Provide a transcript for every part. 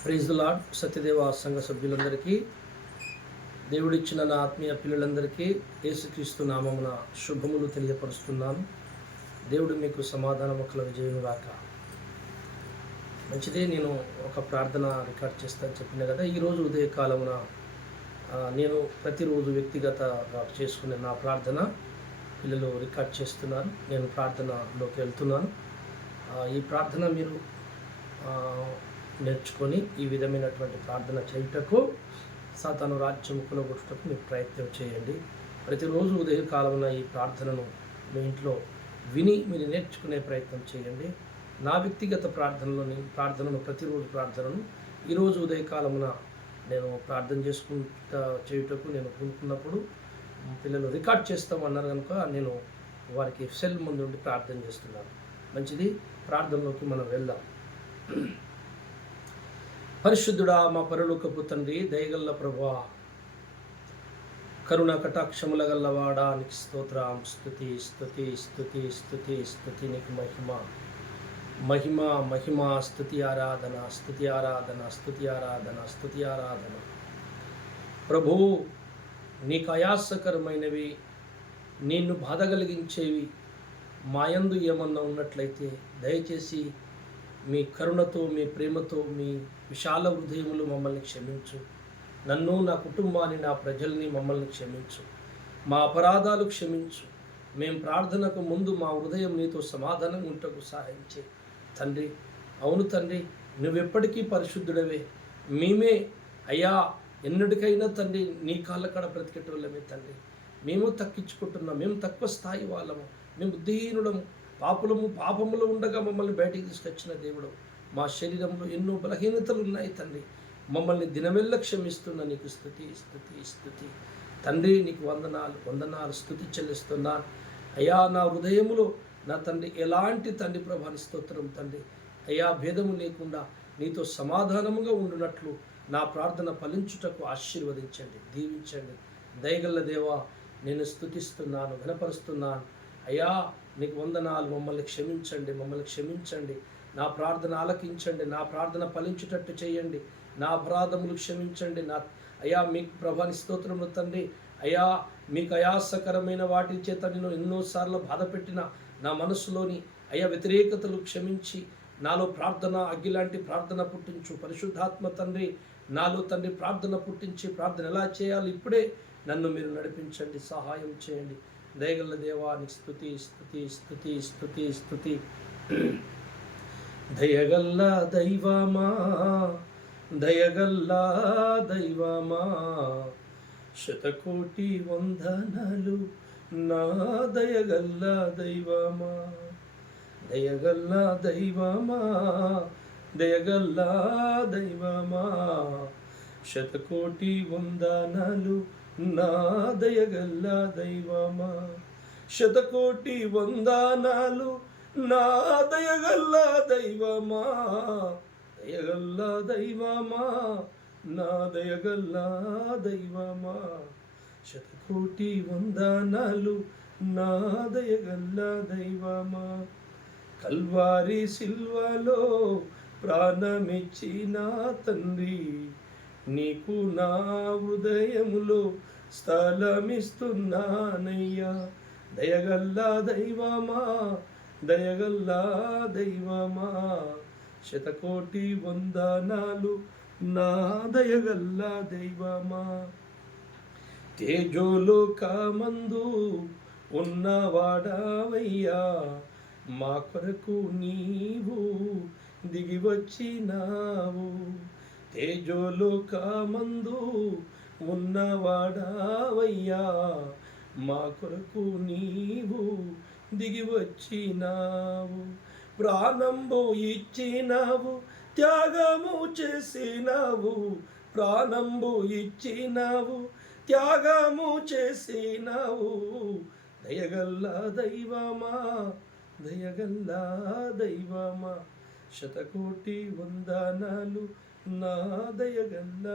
Praise the lord. Satyadeva సంఘ సభ్యులందరికీ, దేవుడిచ్చిన నా ఆత్మీయ పిల్లలందరికీ యేసుక్రీస్తు నామమున శుభములు తెలియపరుస్తున్నాను. దేవుడు మీకు సమాధానము కలుగజేయును గాక. మంచిదే. నేను ఒక ప్రార్థన రికార్డ్ చేస్తాను చెప్పిన కదా. ఈరోజు ఉదయకాలమున నేను ప్రతిరోజు వ్యక్తిగతంగా చేసుకునే నా ప్రార్థన పిల్లలు రికార్డ్ చేస్తున్నారు. నేను ప్రార్థనలోకి వెళ్తున్నాను. ఈ ప్రార్థన మీరు నేర్చుకొని ఈ విధమైనటువంటి ప్రార్థన చేయుటకు, సాతాను రాజ్యం కొనగొట్టుటకు మీరు ప్రయత్నం చేయండి. ప్రతిరోజు ఉదయకాలమున ఈ ప్రార్థనను మీ ఇంట్లో విని మీరు నేర్చుకునే ప్రయత్నం చేయండి. నా వ్యక్తిగత ప్రార్థనను ప్రతిరోజు ప్రార్థనను ఈరోజు ఉదయకాలమున నేను ప్రార్థన చేయుటకు నేను కోరుకున్నప్పుడు పిల్లలు రికార్డ్ చేస్తామన్నారు కనుక నేను వారికి సెల్ ముందు ఉండి ప్రార్థన చేస్తున్నాను. మంచిది. ప్రార్థనలోకి మనం వెళ్దాం. పరిశుద్ధుడా, మా పరలోకపు తండ్రి, దయగల్ల ప్రభువా, కరుణ కటాక్షముల గల్లవాడా, నీకు స్తోత్రం. స్తుతి స్తుతి స్తుతి స్తుతి స్తుతి. నీకు మహిమ మహిమ మహిమ. స్తుతి ఆరాధన స్తుతి ఆరాధన స్తుతి ఆరాధన స్తుతి ఆరాధన. ప్రభు, నీకు ఆయాసకరమైనవి, నిన్ను బాధ కలిగించేవి మాయందు ఏమన్నా ఉన్నట్లయితే దయచేసి మీ కరుణతో, మీ ప్రేమతో, మీ విశాల హృదయములు మమ్మల్ని క్షమించు. నన్ను, నా కుటుంబాన్ని, నా ప్రజల్ని మమ్మల్ని క్షమించు. మా అపరాధాలు క్షమించు. మేము ప్రార్థనకు ముందు మా హృదయం నీతో సమాధానం ఉంటకు సహాయం చేయి తండ్రి. అవును తండ్రి, నువ్వెప్పటికీ పరిశుద్ధుడవే. మేమే అయ్యా ఎన్నటికైనా తండ్రి నీ కాళ్ళ కాడ బ్రతికేటోళ్ళమే తండ్రి. మేము తక్కించుకుంటున్నాం. మేము తక్కువ స్థాయి వాళ్ళము. మేము దీనులము, పాపములో ఉండగా మమ్మల్ని బయటికి తీసుకొచ్చిన దేవుడు. మా శరీరంలో ఎన్నో బలహీనతలు ఉన్నాయి తండ్రి. మమ్మల్ని దినమెల్ల క్షమిస్తున్న నీకు స్తుతి స్తుతి స్తుతి తండ్రి. నీకు వందనాలు స్తుతి చెల్లిస్తున్నాను అయ్యా. నా హృదయములో నా తండ్రి ఎలాంటి తండ్రి ప్రభాని స్తోత్రం తండ్రి. అయ్యా, భేదము లేకుండా నీతో సమాధానముగా ఉండునట్లు నా ప్రార్థన ఫలించుటకు ఆశీర్వదించండి, దీవించండి. దయగల్ల దేవా, నేను స్తుతిస్తున్నాను, ఘనపరుస్తున్నాను అయ్యా. నీకు వందనాలు. మమ్మల్ని క్షమించండి. నా ప్రార్థన ఆలకించండి. నా ప్రార్థన ఫలించుటట్టు చేయండి. నా అపరాధములు క్షమించండి. అయ్యా, మీకు ప్రభాని స్తోత్రములు తండ్రి. అయ్యా, మీకు ఆయాసకరమైన వాటి చేత నేను ఎన్నోసార్లు బాధపెట్టిన నా మనసులోని అయ్యా వ్యతిరేకతలు క్షమించి నాలో ప్రార్థన అగ్గిలాంటి ప్రార్థన పుట్టించు. పరిశుద్ధాత్మ తండ్రి, నాలో తండ్రి ప్రార్థన పుట్టించి ప్రార్థన ఎలా చేయాలి ఇప్పుడే నన్ను మీరు నడిపించండి, సహాయం చేయండి. దయగల్ల దేవానికి స్తుతి స్తుతి స్తుతి స్తుతి స్తుతి. దయగల్ల దైవమా, దయగల్ల దైవమా, శతకోటి వందనాలు నా దయగల్ల దైవమా. దయగల్ల దైవమా, దయగల్ల దైవమా, శతకోటి వందనాలు నా దయగల్ల దైవమా. శతకోటి వందనాలు నా దయగల్ల దైవమా. దయగల్ల దైవమా, నా దయగల్ల దైవమా. శతకోటి వందనాలు నా దయగల్ల దైవమా. కల్వారి సిల్వలో ప్రాణమిచ్చిన తండ్రి, నీకు నా హృదయములో స్థలమిస్తున్నానయ్యా. దయగల్ల దైవమా, దయగల్ల దైవమా, శతకోటి వందనాలు నా దయగల్ల దైవమా. తేజోలోకమందు ఉన్నవాడవయ్యా, మా కొరకు నీవు దిగి వచ్చినావు. తేజోలోకమందు ఉన్నవాడవయ్యా, మా కొరకు నీవు దిగి వచ్చినావు. ప్రాణంబు ఇచ్చినావు, త్యాగము చేసినావు. ప్రాణంబు ఇచ్చినావు, త్యాగము చేసినావు. దయగల్ల దైవమా, దయగల్ల దైవమా, శతకోటి వందనాలు నా దయగల్ల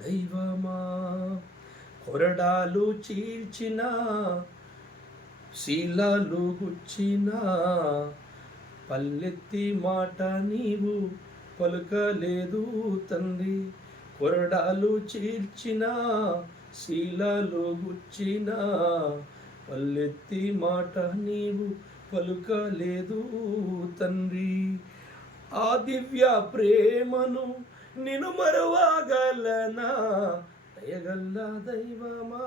దైవమా. కొరడాలు చీల్చిన, శీలాలు గుచ్చిన, పల్లెత్తి మాట నీవు పలుకలేదు తండ్రి. కొరడాలు చీల్చిన శీలాలు గుచ్చిన పల్లెత్తి మాట నీవు పలుకలేదు తండ్రి. ఆ దివ్య ప్రేమను నిన్ను మరవగలనా? దయగల్ల దైవమా,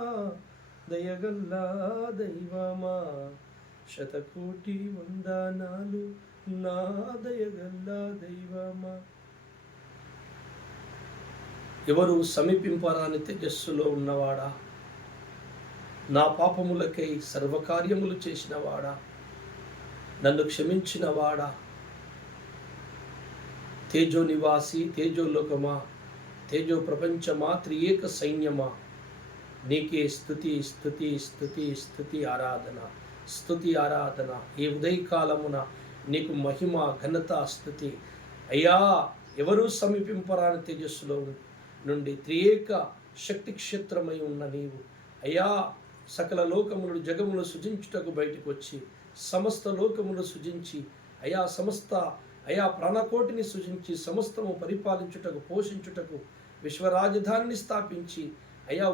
దయగల్ల దైవమా, శతకోటి వందనాలు నా దయగల్ల దైవమా. ఎవరు సమీపింపరాని తేజస్సులో ఉన్నవాడా, నా పాపములకై సర్వకార్యములు చేసినవాడా, నన్ను క్షమించినవాడా, తేజో నివాసి, తేజోలోకమా, తేజో ప్రపంచమా, త్రియేక సైన్యమా, నీకే స్తుతి స్తుతి స్తుతి స్తుతి ఆరాధన, స్తుతి ఆరాధన. ఈ ఉదయకాలమున నీకు మహిమ ఘనత స్తుతి. అయ్యా, ఎవరూ సమీపింపరాని తేజస్సులో నుండి త్రియేక శక్తి క్షేత్రమై ఉన్న నీవు అయ్యా, సకల లోకములు జగములు సృజించుటకు బయటకు వచ్చి సమస్త లోకములు సృజించి అయా ప్రాణకోటిని సృజించి సమస్తము పరిపాలించుటకు పోషించుటకు విశ్వరాజధానిని స్థాపించి అయా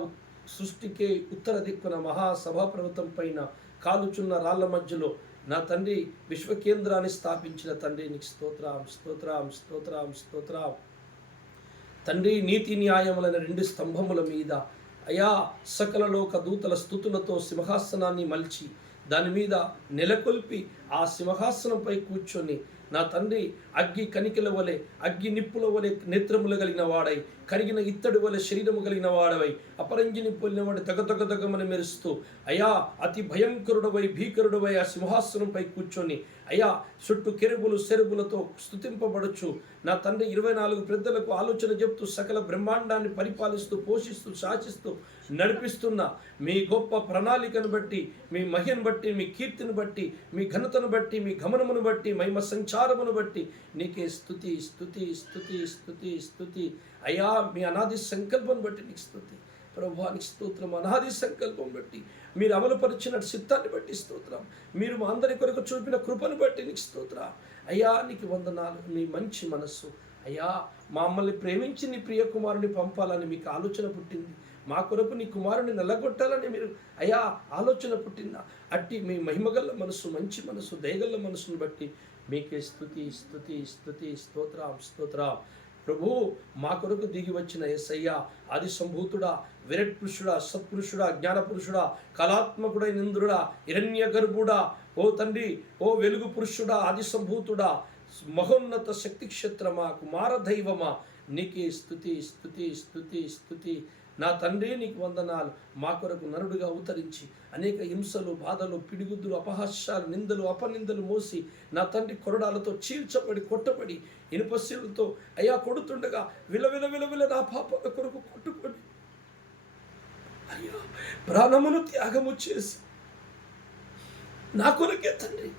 సృష్టికే ఉత్తర దిక్కున మహాసభాపర్వతం పైన కాలుచున్న రాళ్ల మధ్యలో నా తండ్రి విశ్వకేంద్రాన్ని స్థాపించిన తండ్రి నీకు స్తోత్రం స్తోత్రం స్తోత్రం స్తోత్రం. తండ్రి నీతి న్యాయములైన రెండు స్తంభముల మీద అయా సకల లోక దూతల స్తుతులతో సింహాసనాన్ని మలిచి దాని మీద నెలకొల్పి ఆ సింహాసనంపై కూర్చొని నా తండ్రి అగ్గి కనికల వలె అగ్గి నిప్పుల వలె నేత్రములు కలిగిన వాడై కరిగిన ఇత్తడి వలె శరీరము కలిగిన వాడవై అపరంజిని పోలిన వాడి దగదగదగమని మెరుస్తూ అయా అతి భయంకరుడవై భీకరుడవై ఆ సింహాసనంపై కూర్చొని అయా చుట్టూ కెరుబులు సెరుబులతో స్తుతింపబడచ్చు నా తండ్రి 24 పెద్దలకు ఆలోచన చెప్తూ సకల బ్రహ్మాండాన్ని పరిపాలిస్తూ పోషిస్తూ శాసిస్తూ నడిపిస్తున్న మీ గొప్ప ప్రణాళికను బట్టి, మీ మహిమను బట్టి, మీ కీర్తిని బట్టి, మీ ఘనతను బట్టి, మీ గమనమును బట్టి, మహిమ సంచారమును బట్టి నీకే స్తుతి స్తుతి స్తుతి స్తుతి స్తుతి. అయ్యా, మీ అనాది సంకల్పం బట్టి నీకు స్తుతి ప్రభువానికి స్తోత్రం. అనాది సంకల్పం బట్టి మీరు అమలుపరిచిన చిత్తాన్ని బట్టి స్తోత్రం. మీరు మా అందరి కొరకు చూపిన కృపను బట్టి నీకు స్తోత్రం. అయ్యా, నీకు వందనాలు. నీ మంచి మనస్సు అయ్యా, మమ్మల్ని ప్రేమించి నీ ప్రియ కుమారుని పంపాలని మీకు ఆలోచన పుట్టింది. మా కొరకు నీ కుమారుని నల్లగొట్టాలని మీరు అయ్యా ఆలోచన పుట్టిందా? అట్టి మీ మహిమగల్ల మనసు, మంచి మనసు, దయగల్ల మనసును బట్టి మీకే స్తుతి స్తుతి స్తుతి స్తోత్రం స్తోత్రం. ప్రభు, మా కొరకు దిగి వచ్చిన యేసయ్యా, ఆది సంభూతుడా, విరట్ పురుషుడా, సత్పురుషుడా, జ్ఞానపురుషుడా, కళాత్మకుడైన ఇంద్రుడా, హిరణ్య గర్భుడా, ఓ తండ్రి, ఓ వెలుగు పురుషుడా, ఆది సంభూతుడా, మహోన్నత శక్తి క్షేత్రమా, కుమార దైవమా, నీకే స్తుతి స్తుతి స్తుతి స్తుతి. నా తండ్రి నీకు వందనాలు. మా కొరకు నరుడుగా అవతరించి అనేక హింసలు, బాధలు, పిడిగుద్దులు, అపహాస్యాలు, నిందలు, అపనిందలు మోసి నా తండ్రి కొరడాలతో చీల్చబడి కొట్టబడి ఇనుపశీలతో అయ్యా కొడుతుండగా విలవిల విలవిల నా పాపాల కొరకు కొట్టుకొని అయ్యా ప్రాణమును త్యాగము చేసి నా కొరకే తండ్రి,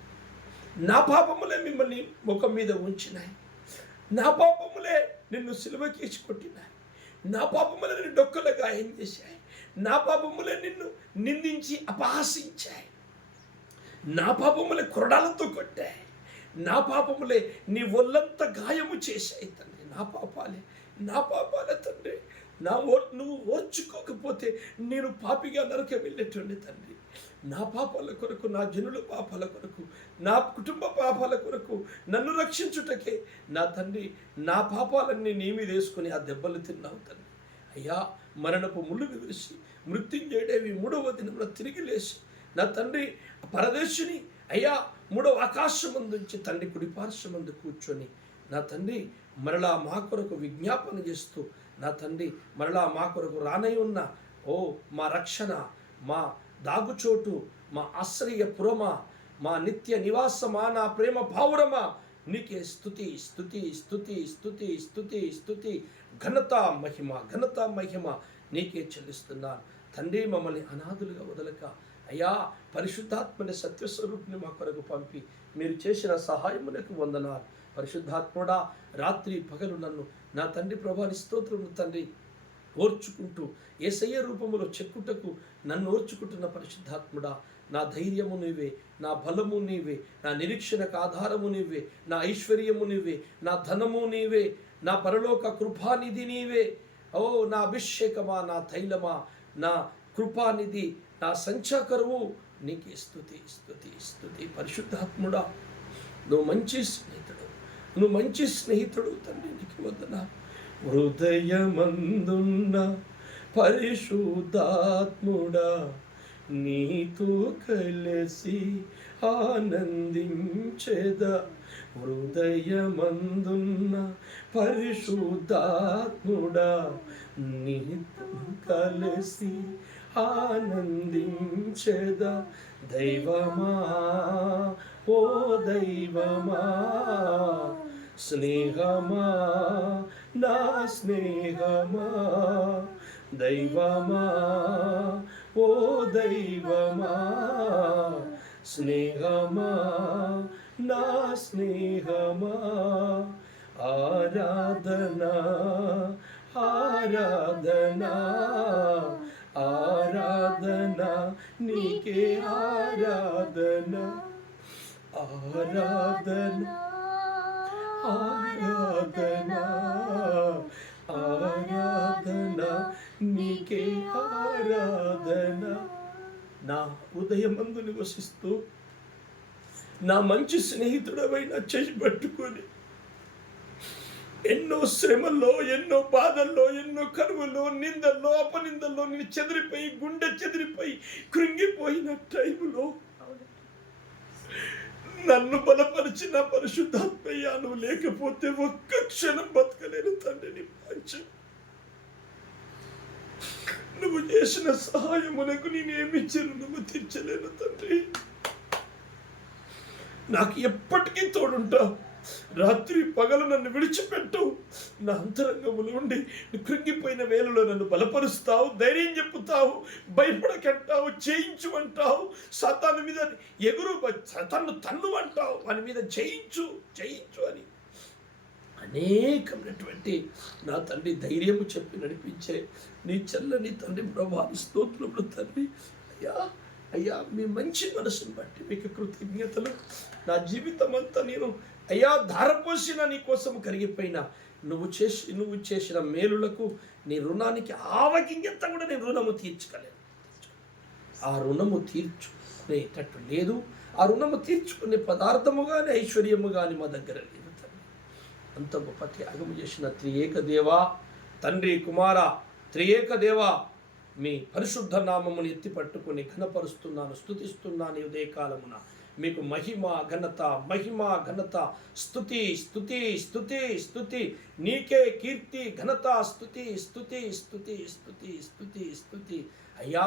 నా పాపములే మిమ్మల్ని ముఖం మీద ఉంచినాయి, నా పాపములే నిన్ను సిలువకేసి కొట్టినాయి, నా పాపములే నిన్ను డొక్కల గాయం చేశాయి, నా పాపములే నిన్ను నిందించి అపహాసించాయి, నా పాపములే కొరడాలతో కొట్టాయి, నా పాపములే నీ ఒళ్ళంతా గాయము చేశాయి తండ్రి. నా పాపాలే తండ్రి. నువ్వు ఓర్చుకోకపోతే నేను పాపిగా నరక వెళ్ళేటండి తండ్రి. నా పాపాల కొరకు, నా జనుల పాపాల కొరకు, నా కుటుంబ పాపాల కొరకు నన్ను రక్షించుటకే నా తండ్రి నా పాపాలన్నీ నీ మీద వేసుకొని ఆ దెబ్బలు తిన్నావు తండ్రి. అయ్యా, మరణపు ముళ్ళును విరిసి మృత్యుంజయుడేవి 3వ దినమున తిరిగి లేచి నా తండ్రి పరదేశుని అయ్యా 3వ ఆకాశమందుంచి తండ్రి కుడిపార్శ్వమందు కూర్చొని నా తండ్రి మరలా మా కొరకు విజ్ఞాపన చేస్తూ నా తండ్రి మరలా మా కొరకు రానై ఉన్న ఓ మా రక్షణ, మా దాగుచోటు, మా ఆశ్రయపురమా, మా నిత్య నివాసమా, నా ప్రేమ పావురమా, నీకే స్తుతి స్తుతి స్తుతి స్తుతి స్తుతి స్తుతి. ఘనత మహిమ నీకే చెల్లిస్తున్నాను తండ్రి. మమ్మల్ని అనాథులుగా వదలక అయ్యా, పరిశుద్ధాత్మని సత్యస్వరూపిని మా కొరకు పంపి మీరు చేసిన సహాయమునకు వందనాలు. పరిశుద్ధాత్ముడా, రాత్రి పగలు నన్ను నా తండ్రి ప్రభాని స్తోత్రము తండ్రి ఓర్చుకుంటూ యేసయ్య రూపములో చెక్కుటకు నన్ను ఓర్చుకుంటున్న పరిశుద్ధాత్ముడా, నా ధైర్యము నీవే, నా బలము నీవే, నా నిరీక్షణకు ఆధారము నీవే, నా ఐశ్వర్యము నీవే, నా ధనము నీవే, నా పరలోక కృపానిధి నీవే. ఓ నా అభిషేకమా, నా తైలమా, నా కృపానిధి, నా సంచాకరువు, నీకే స్తుతి స్తుతి స్తుతి. పరిశుద్ధాత్ముడా, నువ్వు మంచి స్నేహితుడు, నువ్వు మంచి స్నేహితుడు తండ్రి, నీకు వందనాలు. హృదయమందున్న పరిశుద్ధాత్ముడా, నీతో కలిసి ఆనందించెదా. హృదయమందున్న పరిశుద్ధాత్ముడా, నీతో కలిసి ఆనందించెదా. దైవమా, ఓ దైవమా, స్నేహమా, నా స్నేహమా, దైవమా, ఓ దైవమా, స్నేహమా, నా స్నేహమా. ఆరాధనా, ఆరాధనా, ఆరాధనా, నీకే ఆరాధనా, ఆరాధనా, ఆరాధనా, ఆరాధనా, నీకే ఆరాధనా. నా హృదయమందు నివసిస్తూ నా మంచి స్నేహితుడవైన చేయి పట్టుకొని ఎన్నో శ్రమల్లో, ఎన్నో బాధల్లో, ఎన్నో కరువుల్లో, నిందల్లో, అపనిందల్లో నేను చెదిరిపోయి, గుండె చెదిరిపోయి, కృంగిపోయిన టైములో నన్ను బలపరిచిన పరిశుద్ధాత్మయ్య, నువ్వు లేకపోతే ఒక్క క్షణం బతకలేను తండ్రి. నీ పంచం నువ్వు చేసిన సహాయమునకు నేనేమి రుణము తీర్చలేను తండ్రి. నాకు ఎప్పటికీ తోడుంటావు, రాత్రి పగలు నన్ను విడిచిపెట్టవు. నా అంతరంగములు ఉండి కృంగిపోయిన వేళలో నన్ను బలపరుస్తావు, ధైర్యం చెప్పుతావు, భయపడకంటావు, చేయించు అంటావు. సాతాను మీద ఎగురు, తన్ను అంటావు, వాని మీద జయించు జయించు అని అనేకమైనటువంటి నా తండ్రి ధైర్యము చెప్పి నడిపించే నీ చల్లని తండ్రి ప్రభావి స్తోత్రములు తండ్రి. అయ్యా అయ్యా, మీ మంచి మనసును బట్టి మీకు కృతజ్ఞతలు. నా జీవితం అంతా నేను అయ్యా ధారపోసిన నీ కోసం కరిగిపోయినా నువ్వు చేసిన మేలులకు, నీ రుణానికి ఆవగింజంత కూడా నేను రుణము తీర్చుకోలేను. ఆ రుణము తీర్చుకునేటట్టు లేదు. ఆ రుణము తీర్చుకునే పదార్థము కానీ ఐశ్వర్యము కానీ మా దగ్గర లేదు తండ్రి. అంత గొప్ప త్యాగము చేసిన త్రియేక దేవా, తండ్రి కుమార త్రియేక దేవా, మీ పరిశుద్ధ నామమును ఎత్తి పట్టుకుని ఘనపరుస్తున్నాను, స్తుతిస్తున్నాను. ఈ ఉదయకాలమున మీకు మహిమ ఘనత, మహిమ ఘనత, స్తుతి స్తుతి స్తుతి స్తుతి, నీకే కీర్తి ఘనత, స్తుతి స్తుతి స్తుతి స్తుతి స్తుతి స్తుతి. అయ్యా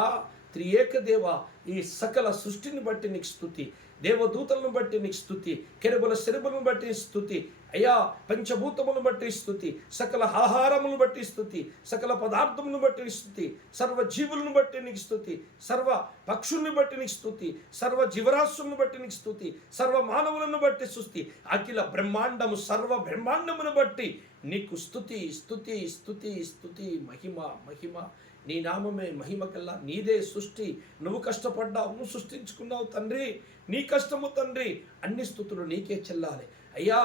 త్రియేక దేవ, ఈ సకల సృష్టిని బట్టి నీకు స్తుతి, దేవదూతలను బట్టి నీకు స్తుతి, కెరబుల శరబులను బట్టి స్తుతి, అయ్యా పంచభూతములను బట్టి స్తుతి, సకల ఆహారములను బట్టి స్తుతి, సకల పదార్థములను బట్టి స్తుతి, సర్వ జీవులను బట్టి నీకు స్తుతి, సర్వ పక్షుల్ని బట్టి నీకు స్తుతి, సర్వ జీవరాశులను బట్టి నీకు స్తుతి, సర్వ మానవులను బట్టి స్తుతి, అఖిల బ్రహ్మాండము సర్వ బ్రహ్మాండమును బట్టి నీకు స్తుతి స్తుతి స్తుతి స్తుతి. మహిమ మహిమ, నీ నామమే మహిమ కల్లా. నీదే సృష్టి, నువ్వు కష్టపడ్డావు, నువ్వు సృష్టించుకున్నావు తండ్రి. నీ కష్టము తండ్రి, అన్ని స్తుతులు నీకే చెల్లాలి. అయ్యా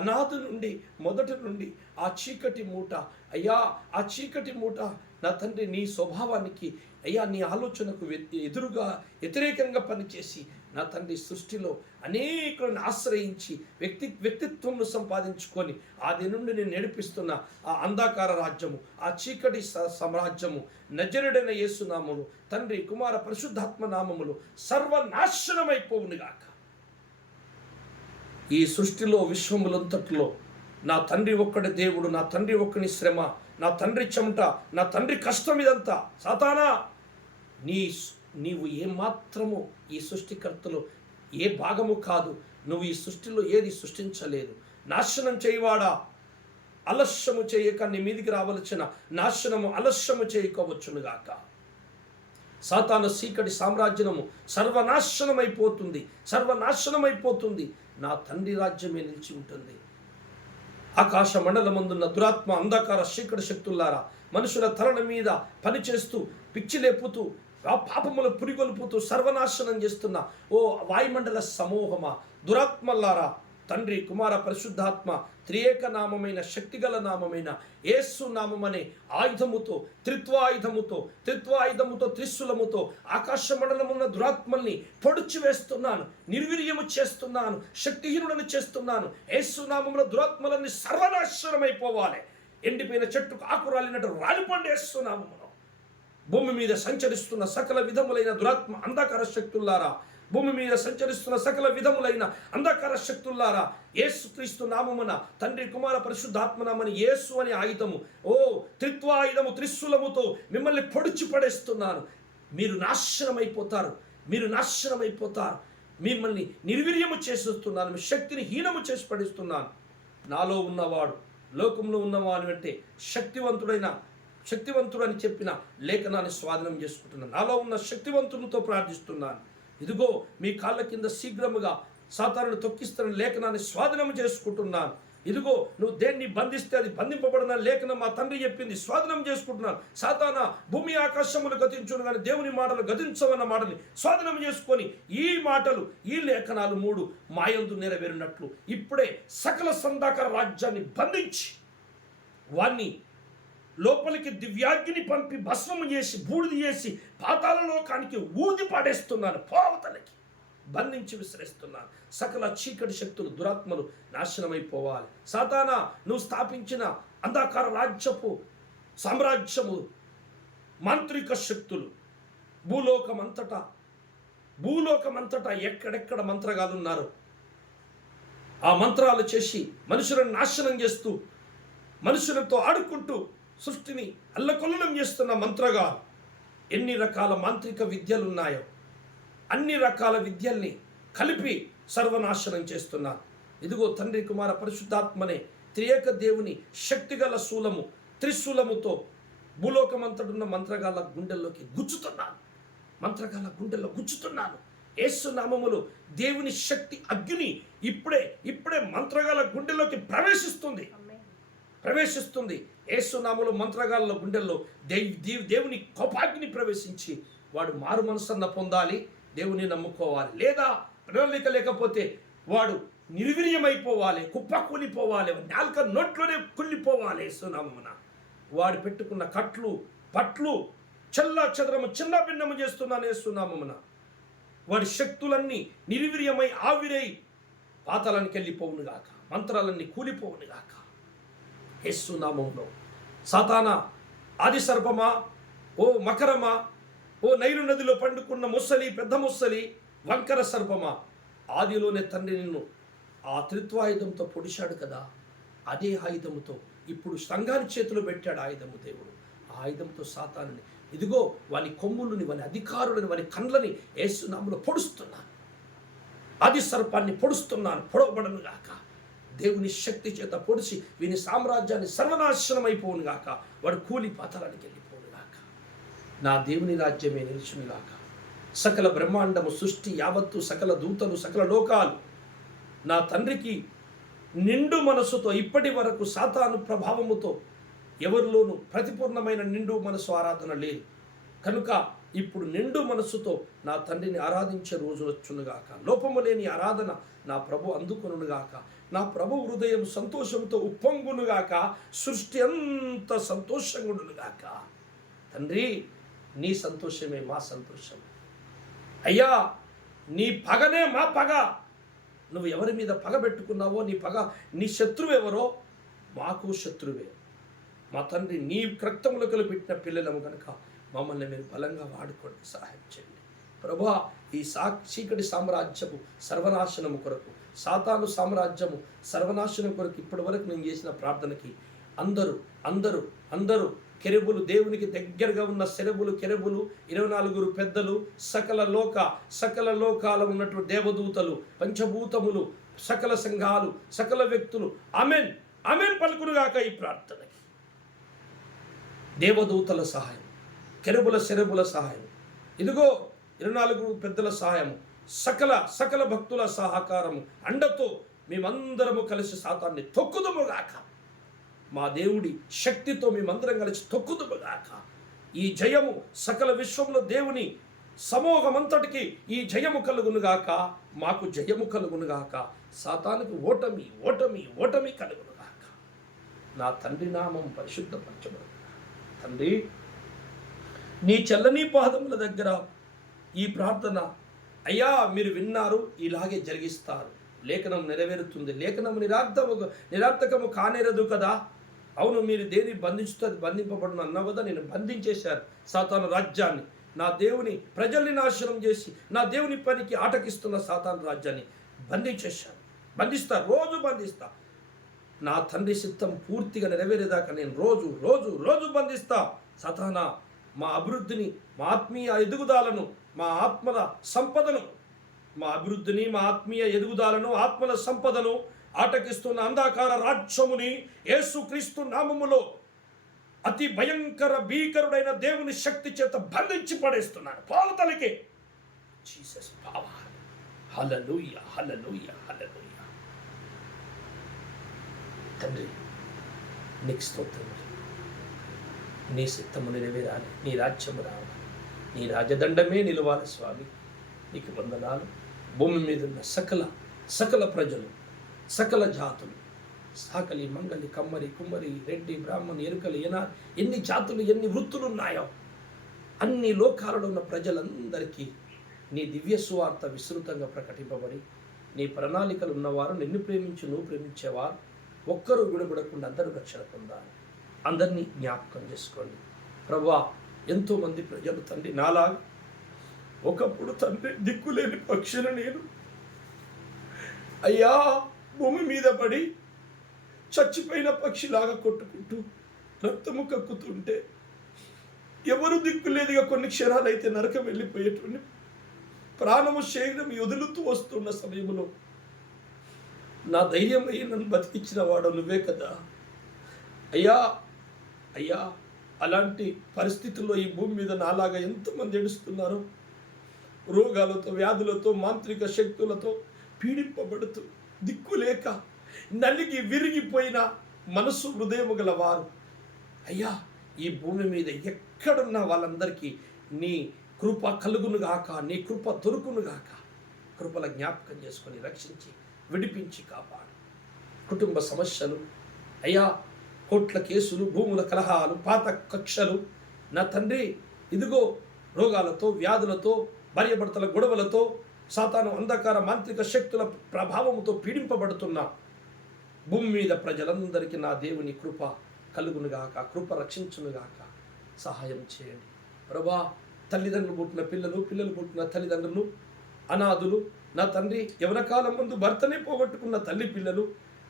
అనాథు నుండి, మొదటి నుండి ఆ చీకటి మూట, అయ్యా ఆ చీకటి మూట నా తండ్రి నీ స్వభావానికి, అయ్యా నీ ఆలోచనకు ఎదురుగా వ్యతిరేకంగా పనిచేసి నా తండ్రి సృష్టిలో అనేకులను ఆశ్రయించి వ్యక్తిత్వంను సంపాదించుకొని ఆది నుండి నేను నడిపిస్తున్న ఆ అంధకార రాజ్యము, ఆ చీకటి సామ్రాజ్యము నజరుడైన యేసు నామములు, తండ్రి కుమార పరిశుద్ధాత్మ నామములు సర్వనాశనమైపోవునుగాక. ఈ సృష్టిలో విశ్వములంతట్లో నా తండ్రి ఒక్కడి దేవుడు, నా తండ్రి ఒక్కని శ్రమ, నా తండ్రి చెమట, నా తండ్రి కష్టం ఇదంతా. సాతానా, నీవు ఏమాత్రము ఈ సృష్టికర్తలో ఏ భాగము కాదు. నువ్వు ఈ సృష్టిలో ఏది సృష్టించలేదు. నాశనం చేయవాడా, అలస్యము చేయక నీ మీదికి రావలసిన నాశనము అలస్యము చేయకోవచ్చునుగాక. సాతాను చీకటి సామ్రాజ్యము సర్వనాశనమైపోతుంది, సర్వనాశనమైపోతుంది. నా తండ్రి రాజ్యమే నిలిచి ఉంటుంది. ఆకాశ మండలమందున్న దురాత్మ అంధకార చీకటి శక్తులారా, మనుషుల తలల మీద పనిచేస్తూ పిచ్చి లేపుతూ ఆ పాపములు పురిగొల్పుతూ సర్వనాశనం చేస్తున్న ఓ వాయుమండల సమూహమా, దురాత్మల్లారా, తండ్రి కుమార పరిశుద్ధాత్మ త్రియేక నామమైన శక్తిగల నామమైన యేసు నామమనే ఆయుధముతో త్రిత్వాయుధముతో త్రిశూలముతో ఆకాశ మండలమున్న దురాత్మల్ని పొడిచి వేస్తున్నాను, నిర్వీర్యము చేస్తున్నాను, శక్తిహీనులను చేస్తున్నాను. యేసు నామములో దురాత్మలన్నీ సర్వనాశనమైపోవాలి. ఎండిపోయిన చెట్టుకు ఆకురాలినట్టు రాలిపండి యేసు నామములో. భూమి మీద సంచరిస్తున్న సకల విధములైన దురాత్మ అంధకార శక్తులారా, భూమి మీద సంచరిస్తున్న సకల విధములైన అంధకార శక్తులారా, యేసుక్రీస్తు నామమున తండ్రి కుమార పరిశుద్ధాత్మనామని యేసు అనే ఆయుధము, ఓ త్రిత్వాయుధము త్రిశూలముతో మిమ్మల్ని పొడిచి పడేస్తున్నాను. మీరు నాశనమైపోతారు, మిమ్మల్ని నిర్వీర్యము చేసేస్తున్నాను, మీ శక్తిని హీనము చేసి పడిస్తున్నాను. నాలో ఉన్నవాడు లోకంలో ఉన్నవాడు అంటే శక్తివంతుడు అని చెప్పిన లేఖనాన్ని స్వాధీనం చేసుకుంటున్నాను. నాలో ఉన్న శక్తివంతునితో ప్రార్థిస్తున్నాను. ఇదిగో మీ కాళ్ళ కింద శీఘ్రముగా సాతానుని తొక్కిస్తున్న లేఖనాన్ని స్వాధీనం చేసుకుంటున్నాను. ఇదిగో నువ్వు దేన్ని బంధిస్తే అది బంధింపబడిన లేఖనం మా తండ్రి చెప్పింది, స్వాధీనం చేసుకుంటున్నాను. సాతానా, భూమి ఆకాశములు గతించును కానీ దేవుని మాటలు గతించవన్న మాటని స్వాధీనం చేసుకొని ఈ లేఖనాలు 3 మాయందు నెరవేరినట్లు ఇప్పుడే సకల సందాకార రాజ్యాన్ని బంధించి వాణ్ణి లోపలికి దివ్యాగ్ని పంపి భస్మము చేసి బూడిద చేసి పాతాళ లోకానికి ఊది పాడేస్తున్నాను, పోవతలకి బంధించి విసిరేస్తున్నాను. సకల చీకటి శక్తులు దురాత్మలు నాశనమైపోవాలి. సాతానా, నువ్వు స్థాపించిన అంధకార సామ్రాజ్యము మాంత్రిక శక్తులు భూలోకమంతటా ఎక్కడెక్కడ మంత్రగాలు ఉన్నారు, ఆ మంత్రాలు చేసి మనుషులను నాశనం చేస్తూ మనుషులతో ఆడుకుంటూ సృష్టిని అల్లకొల్లలం చేస్తున్న మంత్రగాలు, ఎన్ని రకాల మాంత్రిక విద్యలు ఉన్నాయో అన్ని రకాల విద్యల్ని కలిపి సర్వనాశనం చేస్తున్నారు. ఇదిగో తండ్రి కుమార పరిశుద్ధాత్మనే త్రియేక దేవుని శక్తిగల త్రిశూలముతో భూలోకమంతటున్న మంత్రగాల గుండెల్లోకి గుచ్చుతున్నాను. యేసు నామములో దేవుని శక్తి అగ్ని ఇప్పుడే మంత్రగాల గుండెల్లోకి ప్రవేశిస్తుంది. యేసు నామములో మంత్రగాళ్ళ గుండెల్లో దేవుని కోపాగ్ని ప్రవేశించి వాడు మారు మనసన్న పొందాలి, దేవుని నమ్ముకోవాలి. లేదా ప్రణాళిక లేకపోతే వాడు నిర్వీర్యమైపోవాలి, కుప్పకూలిపోవాలి, నాలుక నోట్లోనే కుళ్ళిపోవాలి. యేసు నామమున వాడు పెట్టుకున్న పట్లు చెల్లా చెదరము చిన్న భిన్నము చేస్తున్నాను. యేసు నామమున వాడి శక్తులన్నీ నిర్వీర్యమై ఆవిరై పాతాళానికి వెళ్ళిపోవునుగాక, మంత్రాలన్నీ కూలిపోవునుగాక. యేసు నామములో సాతానా, ఆది సర్పమా, ఓ మకరమా, ఓ నైలు నదిలో పండుకున్న ముసలి, పెద్ద ముసలి, వంకర సర్పమా, ఆదిలోనే తండ్రి నిన్ను ఆ త్రిత్వాయుధంతో పొడిచాడు కదా, అదే ఆయుధముతో ఇప్పుడు సంఘాన్ని చేతిలో పెట్టాడు ఆయుధము దేవుడు. ఆ ఆయుధంతో సాతానుని, ఇదిగో వాని కొమ్ములని, వాని అధికారులని, వాని కండ్లని యేసు నామములో పొడుస్తున్నాను. ఆది సర్పాన్ని పొడుస్తున్నాను, పొడవబడను గాక. దేవుని శక్తి చేత పొడిచి వీని సామ్రాజ్యాన్ని సర్వనాశనం అయిపోవును గాక. వాడు కూలి పాతాళానికి వెళ్ళిపోవును గాక. నా దేవుని రాజ్యమే నిలుచును గాక. సకల బ్రహ్మాండము సృష్టి యావత్తు, సకల దూతలు, సకల లోకాలు నా తండ్రికి నిండు మనసుతో ఇప్పటి వరకు సాతాను ప్రభావముతో ఎవరిలోనూ ప్రతిపూర్ణమైన నిండు మనసు ఆరాధన లేదు కనుక ఇప్పుడు నిండు మనసుతో నా తండ్రిని ఆరాధించే రోజు వచ్చునుగాక. లోపము లేని ఆరాధన నా ప్రభు అందుకొనుగాక. నా ప్రభు హృదయం సంతోషంతో ఉప్పొంగునుగాక. సృష్టి అంత సంతోషంగునుగాక. తండ్రి, నీ సంతోషమే మా సంతోషం. అయ్యా, నీ పగనే మా పగ. నువ్వు ఎవరి మీద పగ పెట్టుకున్నావో నీ పగ, నీ శత్రువు ఎవరో మాకు శత్రువే. మా తండ్రి, నీ రక్తములకు పెట్టిన పిల్లలము కనుక మమ్మల్ని మీరు బలంగా వాడుకోండి, సహాయం చేయండి ప్రభా. ఈ చీకటి సామ్రాజ్యము సర్వనాశనము కొరకు, సాతాను సామ్రాజ్యము సర్వనాశనం కొరకు ఇప్పటి వరకు నేను చేసిన ప్రార్థనకి అందరూ కెరూబులు, దేవునికి దగ్గరగా ఉన్న కెరూబులు 24 పెద్దలు, సకల లోకాల ఉన్నటువంటి దేవదూతలు, పంచభూతములు, సకల సంఘాలు, సకల వ్యక్తులు ఆమెన్ ఆమెన్ పలుకునుగాక. ఈ ప్రార్థనకి దేవదూతల సహాయం, కెరూబుల సహాయం, ఇదిగో 24 పెద్దల సహాయము, సకల భక్తుల సహకారము, అండతో మేమందరము కలిసి సాతాన్ని తొక్కుదుముగాక. మా దేవుడి శక్తితో మేమందరం కలిసి తొక్కుదుముగాక. ఈ జయము సకల విశ్వంలో దేవుని సమూహమంతటికి ఈ జయము కలుగునుగాక, మాకు జయము కలుగునుగాక, సాతానుకు ఓటమి ఓటమి ఓటమి కలుగునుగాక. నా తండ్రి నామం పరిశుద్ధపరచబడు. తండ్రి, నీ చల్లని పాదముల దగ్గర ఈ ప్రార్థన అయ్యా మీరు విన్నారు, ఇలాగే జరిగిస్తారు. లేఖనం నెరవేరుతుంది. లేఖనం నిరార్థకము కానేరదు కదా. అవును, మీరు దేని బంధించుతుంది బంధింపబడును అన్నావు కదా. నేను బంధించేశాను సాతాను రాజ్యాన్ని, నా దేవుని ప్రజల్ని నాశనం చేసి నా దేవుని పనికి ఆటకిస్తున్న సాతాను రాజ్యాన్ని బంధించేశాను. బంధిస్తా, రోజు బంధిస్తా. నా తండ్రి చిత్తం పూర్తిగా నెరవేరేదాకా నేను రోజు రోజు రోజు బంధిస్తా. సాతానా, మా అభివృద్ధిని, మా ఆత్మీయ ఎదుగుదలను, మా ఆత్మల సంపదను, మా అభివృద్ధిని, మా ఆత్మీయ ఎదుగుదలను, ఆత్మల సంపదను ఆటకిస్తున్న అంధకార రాజ్యముని యేసుక్రీస్తు నామములో అతి భయంకర భీకరుడైన దేవుని శక్తి చేత బంధించి పడేస్తున్నాను. పాలతలకే జీసస్ పవర్. హల్లెలూయా, హల్లెలూయా, హల్లెలూయా. తండ్రి, నీకు స్తోత్రం. నీ చిత్తము నెరవేరాలి, నీ రాజ్యము రావాలి, నీ రాజదండమే నిలవాలి స్వామి. నీకు వందనాలు. భూమి మీద ఉన్న సకల ప్రజలు, సకల జాతులు, సాకలి, మంగలి, కమ్మరి, కుమ్మరి, రెడ్డి, బ్రాహ్మణి, ఎరుకలు, ఎన్ని జాతులు, ఎన్ని వృత్తులు ఉన్నాయో అన్ని లోకాలలో ఉన్న ప్రజలందరికీ నీ దివ్య సువార్త విస్తృతంగా ప్రకటింపబడి, నీ ప్రణాళికలు ఉన్నవారు, నిన్ను ప్రేమించి నువ్వు ప్రేమించేవారు ఒక్కరూ విడబడకుండా అందరూ రక్షణ పొందాలి. అందరినీ జ్ఞాపకం చేసుకోండి ప్రభువా. ఎంతోమంది ప్రజలు తండ్రి నాలాగా ఒకప్పుడు తండ్రి దిక్కులేని పక్షులు నేను అయ్యా భూమి మీద పడి చచ్చిపోయిన పక్షిలాగా కొట్టుకుంటూ రక్తము కక్కుతుంటే ఎవరు దిక్కులేదుగా కొన్ని క్షణాలు అయితే నరకం వెళ్ళిపోయేటువంటి ప్రాణము శరీరం వదులుతూ వస్తున్న సమయంలో నా ధైర్యం అయ్యి నన్ను బతికించిన వాడు నువ్వే కదా అయ్యా. అయ్యా, అలాంటి పరిస్థితుల్లో ఈ భూమి మీద నాలాగా ఎంతమంది ఏడుస్తున్నారో, రోగాలతో, వ్యాధులతో, మాంత్రిక శక్తులతో పీడింపబడుతూ దిక్కులేక నలిగి విరిగిపోయిన మనసు హృదయము గల వారు అయ్యా, ఈ భూమి మీద ఎక్కడున్న వాళ్ళందరికీ నీ కృప కలుగునుగాక, నీ కృప దొరుకునుగాక. కృపల జ్ఞాపకం చేసుకొని రక్షించి విడిపించి కాపాడు. కుటుంబ సమస్యలు అయ్యా, కోట్ల కేసులు, భూముల కలహాలు, పాత కక్షలు, నా తండ్రి ఇదిగో రోగాలతో, వ్యాధులతో, భార్యాభర్తల గొడవలతో, సాతాను అంధకార మాంత్రిక శక్తుల ప్రభావంతో పీడింపబడుతున్న భూమి మీద ప్రజలందరికీ నా దేవుని కృప కలుగునుగాక, కృప రక్షించునుగాక. సహాయం చేయండి ప్రభా. తల్లిదండ్రులు పుట్టిన పిల్లలు, పిల్లలు పుట్టిన తల్లిదండ్రులు, అనాథులు, నా తండ్రి యవన కాలం ముందు భర్తనే పోగొట్టుకున్న తల్లి పిల్లలు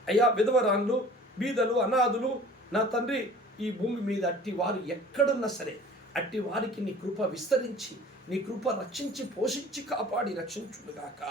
అయ్యా, విధవరాన్లు, బీదలు, అనాథులు, నా తండ్రి ఈ భూమి మీద అట్టి వారు ఎక్కడున్నా సరే అట్టి వారికి నీ కృప విస్తరించి, నీ కృప రక్షించి, పోషించి, కాపాడి రక్షించునుగాక.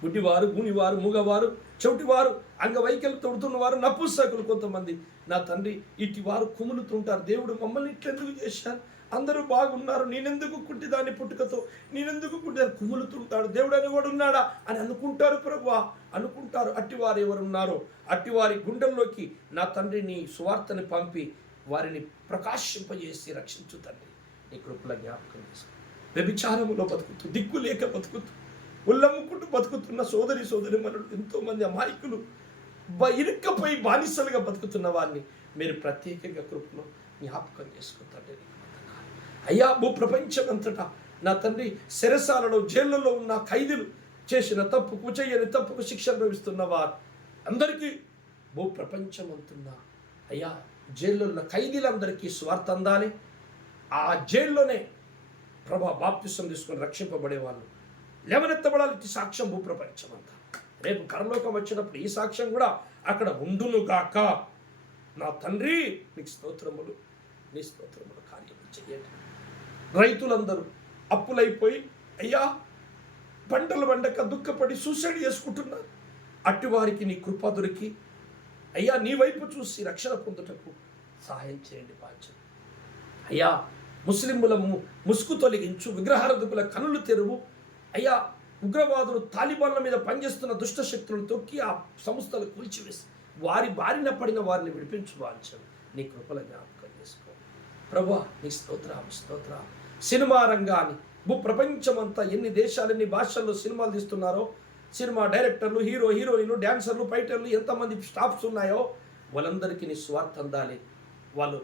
గుడ్డివారు, గూనివారు, మూగవారు, చెవిటివారు, అంగవైకల్యం తోడుతున్నవారు, నపుంసకులు కొంతమంది నా తండ్రి ఇటు వారు కుములుతుంటారు. దేవుడు మమ్మల్ని ఇట్లెందుకు చేశారు, అందరూ బాగున్నారు, నేనెందుకు కుంటిదాన్ని పుట్టుకతో, నేనెందుకు కుంటిదాన్ని కుములుతుంటాడు, దేవుడు అనేవాడు ఉన్నాడా అని అనుకుంటారు ప్రభువా, అనుకుంటారు. అట్టివారు ఎవరున్నారో అట్టివారి గుండెల్లోకి నా తండ్రి నీ సువార్తని పంపి వారిని ప్రకాశింపజేసి రక్షించు తండ్రి. నీ కృపల జ్ఞాపకం చేసుకో. వ్యభిచారములో బతుకుతూ, దిక్కు లేక బతుకుతూ, ఉల్లమ్ముకుంటూ బతుకుతున్న సోదరి మనుడు ఎంతోమంది అమాయకులు ఇరుక్కపోయి బానిసలుగా బతుకుతున్న వారిని మీరు ప్రత్యేకంగా కృపలో జ్ఞాపకం చేసుకుంటారు. అయ్యా, భూప్రపంచం అంతటా నా తండ్రి చెరసాలలో, జైళ్ళలో ఉన్న ఖైదీలు చేసిన తప్పుకు, చేయని తప్పుకు శిక్ష అనుభవిస్తున్న వారు అందరికీ భూప్రపంచం అంటున్న అయ్యా జైల్లో ఉన్న ఖైదీలందరికీ స్వార్థ అందాలి. ఆ జైల్లోనే ప్రభా బాప్తిసం తీసుకొని రక్షింపబడే వాళ్ళు లేవనెత్తబడాలి. సాక్ష్యం భూప్రపంచం అంతా. రేపు పరలోకం వచ్చినప్పుడు ఈ సాక్ష్యం కూడా అక్కడ ఉండునుగాక. నా తండ్రి నీకు స్తోత్రములు, నీ స్తోత్రములు కార్యం చేయండి. రైతులందరూ అప్పులైపోయి అయ్యా పంటలు పండక దుఃఖపడి సూసైడ్ చేసుకుంటున్నారు. అట్టివారికి నీ కృప దొరికి అయ్యా నీ వైపు చూసి రక్షణ పొందుటకు సహాయం చేయండి బాధ్యత. అయ్యా, ముస్లింల ముసుగు తొలగించు, విగ్రహారాధకుల కనులు తెరువు. అయ్యా, ఉగ్రవాదులు తాలిబాన్ల మీద పనిచేస్తున్న దుష్ట శక్తులను తొక్కి ఆ సంస్థలు కూల్చివేసి వారి బారిన పడిన వారిని విడిపించు వాంఛను నీ కృపల జ్ఞాపకం చేసుకో ప్రభా. నీ స్తోత్రం. సినిమా రంగాన్ని ప్రపంచమంతా ఎన్ని దేశాలు ఎన్ని భాషల్లో సినిమాలు తీస్తున్నారో, సినిమా డైరెక్టర్లు, హీరోయిన్లు, డాన్సర్లు, ఫైటర్లు ఎంతమంది స్టాఫ్స్ ఉన్నాయో వాళ్ళందరికీ నీ స్వార్థ అందాలి. వాళ్ళు